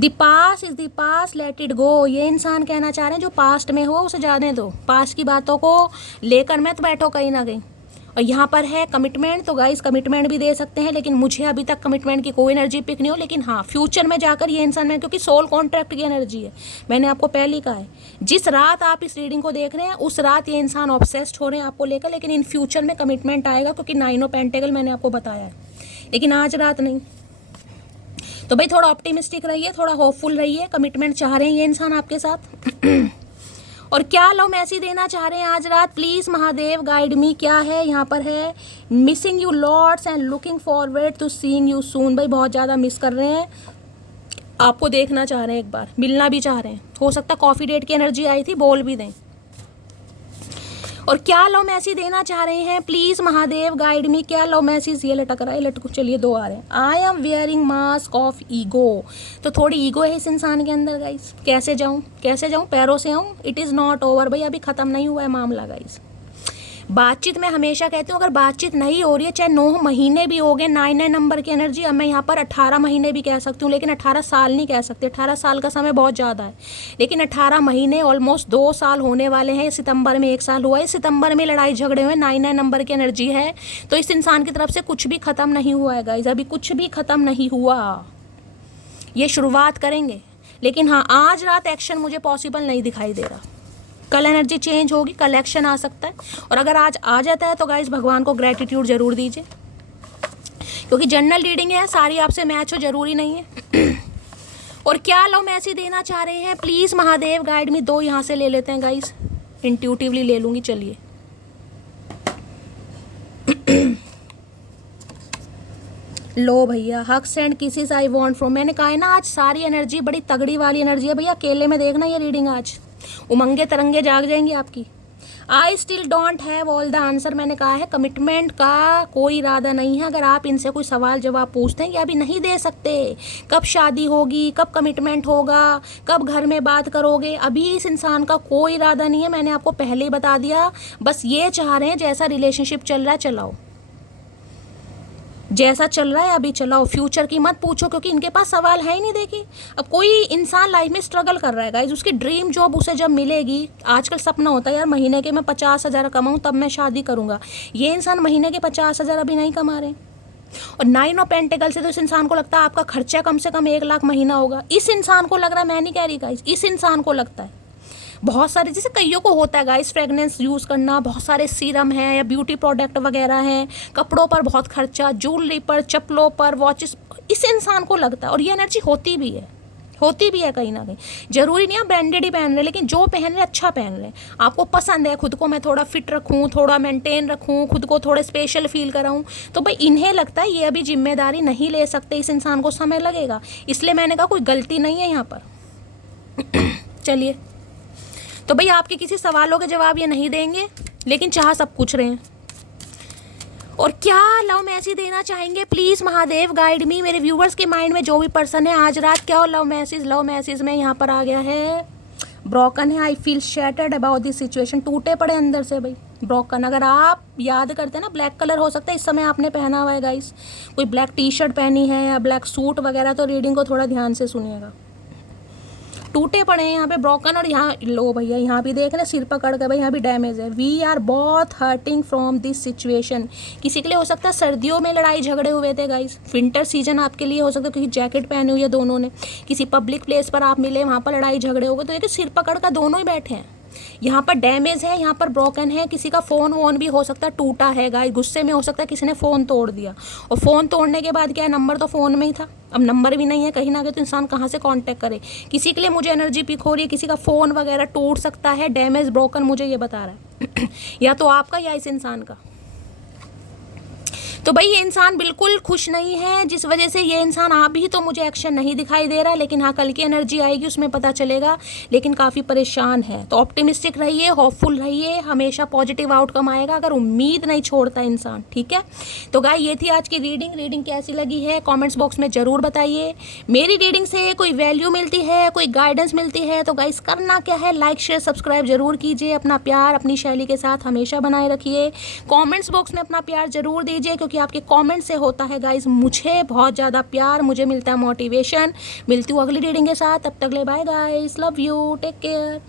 The past is the past, let it go. ये इंसान कहना चाह रहे हैं जो पास्ट में हो उसे जाने दो, पास्ट की बातों को लेकर मत बैठो कहीं ना कहीं। और यहाँ पर है कमिटमेंट, तो गाइस कमिटमेंट भी दे सकते हैं, लेकिन मुझे अभी तक कमिटमेंट की कोई एनर्जी पिक नहीं हो। लेकिन हाँ, फ्यूचर में जाकर ये इंसान में, क्योंकि सोल कॉन्ट्रैक्ट की एनर्जी है, मैंने आपको पहले ही कहा है, जिस रात आप इस रीडिंग को देख रहे हैं उस रात ये इंसान ऑब्सेस्ड हो रहे हैं आपको लेकर। लेकिन इन फ्यूचर में कमिटमेंट आएगा, क्योंकि 9 ऑफ पेंटेकल मैंने आपको बताया है, लेकिन आज रात नहीं। तो भाई थोड़ा ऑप्टिमिस्टिक रहिए, थोड़ा होपफुल रहिए। कमिटमेंट चाह रहे हैं ये इंसान आपके साथ। और क्या लव मैसेज देना चाह रहे हैं आज रात, प्लीज महादेव गाइड मी। क्या है यहाँ पर है, missing you lots and looking forward to seeing you soon. भाई बहुत ज़्यादा मिस कर रहे हैं, आपको देखना चाह रहे हैं, एक बार मिलना भी चाह रहे हैं। हो सकता है कॉफ़ी डेट की एनर्जी आई थी, बोल भी दें। और क्या लव मैसेज देना चाह रहे हैं, प्लीज महादेव गाइड मी। क्या लव मैसेज, ये लटक रहा है, लटक, चलिए 2 आ रहे हैं। I am wearing mask of ego. तो थोड़ी ईगो है इस इंसान के अंदर गाइस। कैसे जाऊं, कैसे जाऊं, पैरों से आऊं। इट इज़ नॉट ओवर, भाई अभी ख़त्म नहीं हुआ है मामला गाइस। बातचीत में हमेशा कहती हूँ, अगर बातचीत नहीं हो रही है, चाहे 9 महीने भी हो गए, 9 नंबर की एनर्जी। अब मैं यहाँ पर 18 महीने भी कह सकती हूँ, लेकिन 18 साल नहीं कह सकती। 18 साल का समय बहुत ज़्यादा है, लेकिन 18 महीने, ऑलमोस्ट 2 साल होने वाले हैं। सितंबर में 1 साल हुआ है, सितंबर में लड़ाई झगड़े हुए, 9 नंबर की एनर्जी है। तो इस इंसान की तरफ से कुछ भी ख़त्म नहीं हुआ है गाइज, अभी कुछ भी ख़त्म नहीं हुआ, ये शुरुआत करेंगे। लेकिन हाँ, आज रात एक्शन मुझे पॉसिबल नहीं दिखाई दे रहा। कल एनर्जी चेंज होगी, कल एक्शन आ सकता है। और अगर आज आ जाता है तो गाइस भगवान को ग्रेटिट्यूड जरूर दीजिए, क्योंकि जनरल रीडिंग है, सारी आपसे मैच हो जरूरी नहीं है। और क्या लव मैसेज देना चाह रहे हैं, प्लीज महादेव गाइड मी। 2 यहाँ से ले लेते हैं गाइस, इंट्यूटिवली ले लूंगी, चलिए। लो भैया, hugs and kisses I want from. मैंने कहा है ना, आज सारी एनर्जी बड़ी तगड़ी वाली एनर्जी है भैया। अकेले में देखना ये रीडिंग, आज उमंगे तरंगे जाग जाएंगी आपकी। I still don't have all the answer. मैंने कहा है कमिटमेंट का कोई इरादा नहीं है। अगर आप इनसे कोई सवाल जवाब पूछते हैं, ये अभी नहीं दे सकते। कब शादी होगी, कब कमिटमेंट होगा, कब घर में बात करोगे, अभी इस इंसान का कोई इरादा नहीं है। मैंने आपको पहले ही बता दिया। बस ये चाह रहे हैं जैसा रिलेशनशिप चल रहा है चलाओ, जैसा चल रहा है अभी चलाओ, फ्यूचर की मत पूछो, क्योंकि इनके पास सवाल है ही नहीं। देखिए, अब कोई इंसान लाइफ में स्ट्रगल कर रहा है गाइस, उसकी ड्रीम जॉब उसे जब मिलेगी, आजकल सपना होता है यार महीने के मैं 50,000 कमाऊँ तब मैं शादी करूँगा। ये इंसान महीने के 50,000 अभी नहीं कमा रहे। और 9 ऑफ पेंटिकल से तो इस इंसान को लगता है आपका खर्चा कम से कम 1 लाख महीना होगा। इस इंसान को लग रहा है, मैं नहीं कह रही गाइस, इस इंसान को लगता है। बहुत सारे, जैसे कईयों को होता है गाइस, फ्रेगनेंस यूज़ करना, बहुत सारे सीरम हैं या ब्यूटी प्रोडक्ट वगैरह हैं, कपड़ों पर बहुत खर्चा, ज्वेलरी पर, चप्पलों पर, वॉचेस, इस इंसान को लगता है। और ये एनर्जी होती भी है, होती भी है कहीं ना कहीं। जरूरी नहीं है ब्रांडेड ही पहन रहे, लेकिन जो पहन रहे अच्छा पहन रहे, आपको पसंद है खुद को मैं थोड़ा फिट रखूँ, थोड़ा मेंटेन रखूँ, खुद को थोड़े स्पेशल फील कराऊँ, तो भाई इन्हें लगता है ये अभी जिम्मेदारी नहीं ले सकते, इस इंसान को समय लगेगा। इसलिए मैंने कहा कोई गलती नहीं है यहाँ पर। चलिए, तो भाई आपके किसी सवालों के जवाब ये नहीं देंगे, लेकिन चाह सब पूछ रहे हैं। और क्या लव मैसेज देना चाहेंगे, प्लीज महादेव गाइड मी। मेरे व्यूवर्स के माइंड में जो भी पर्सन है आज रात, क्या हो लव मैसेज में यहाँ पर आ गया है, ब्रोकन है। I feel shattered about this situation. टूटे पड़े अंदर से भाई, ब्रोकन। अगर आप याद करते हैं ना, ब्लैक कलर हो सकता है इस समय आपने पहना हुआ है गाइस, कोई ब्लैक टी शर्ट पहनी है या ब्लैक सूट वगैरह, तो रीडिंग को थोड़ा ध्यान से सुनिएगा। टूटे पड़े हैं यहाँ पे ब्रोकन। और यहाँ लो भैया, यहाँ भी देख रहे सिर पकड़ कर, भाई यहाँ भी डैमेज है। वी आर बहुत हर्टिंग फ्रॉम दिस सिचुएशन। किसी के लिए हो सकता है सर्दियों में लड़ाई झगड़े हुए थे गाइस, विंटर सीजन आपके लिए हो सकता है, क्योंकि जैकेट पहनी हुई है दोनों ने, किसी पब्लिक प्लेस पर आप मिले, वहाँ पर लड़ाई झगड़े हो गए, तो देखिए सिर पकड़ कर दोनों ही बैठे हैं। यहाँ पर डैमेज है, यहाँ पर ब्रोकन है। किसी का फ़ोन वोन भी हो सकता है टूटा है गाइस, गुस्से में हो सकता है किसी ने फ़ोन तोड़ दिया। और फ़ोन तोड़ने के बाद क्या है, नंबर तो फ़ोन में ही था, अब नंबर भी नहीं है कहीं ना कहीं, तो इंसान कहाँ से कांटेक्ट करे। किसी के लिए मुझे एनर्जी पिक हो रही है, किसी का फ़ोन वगैरह टूट सकता है, डैमेज ब्रोकन मुझे ये बता रहा है। या तो आपका या इस इंसान का। तो भाई ये इंसान बिल्कुल खुश नहीं है, जिस वजह से ये इंसान अभी तो मुझे एक्शन नहीं दिखाई दे रहा, लेकिन हाँ कल की एनर्जी आएगी उसमें पता चलेगा, लेकिन काफ़ी परेशान है। तो ऑप्टिमिस्टिक रहिए, होपफुल रहिए, हमेशा पॉजिटिव आउटकम आएगा अगर उम्मीद नहीं छोड़ता इंसान, ठीक है। तो गाइस ये थी आज की रीडिंग कैसी लगी है कॉमेंट्स बॉक्स में ज़रूर बताइए। मेरी रीडिंग से कोई वैल्यू मिलती है, कोई गाइडेंस मिलती है तो गाइस करना क्या है, लाइक शेयर सब्सक्राइब जरूर कीजिए। अपना प्यार अपनी शैली के साथ हमेशा बनाए रखिए। कमेंट्स बॉक्स में अपना प्यार जरूर दीजिए, क्योंकि आपके कमेंट से होता है गाइस मुझे बहुत ज़्यादा प्यार, मुझे मिलता है मोटिवेशन। मिलती हूँ अगली रीडिंग के साथ, तब तक ले bye guys, love you, take care.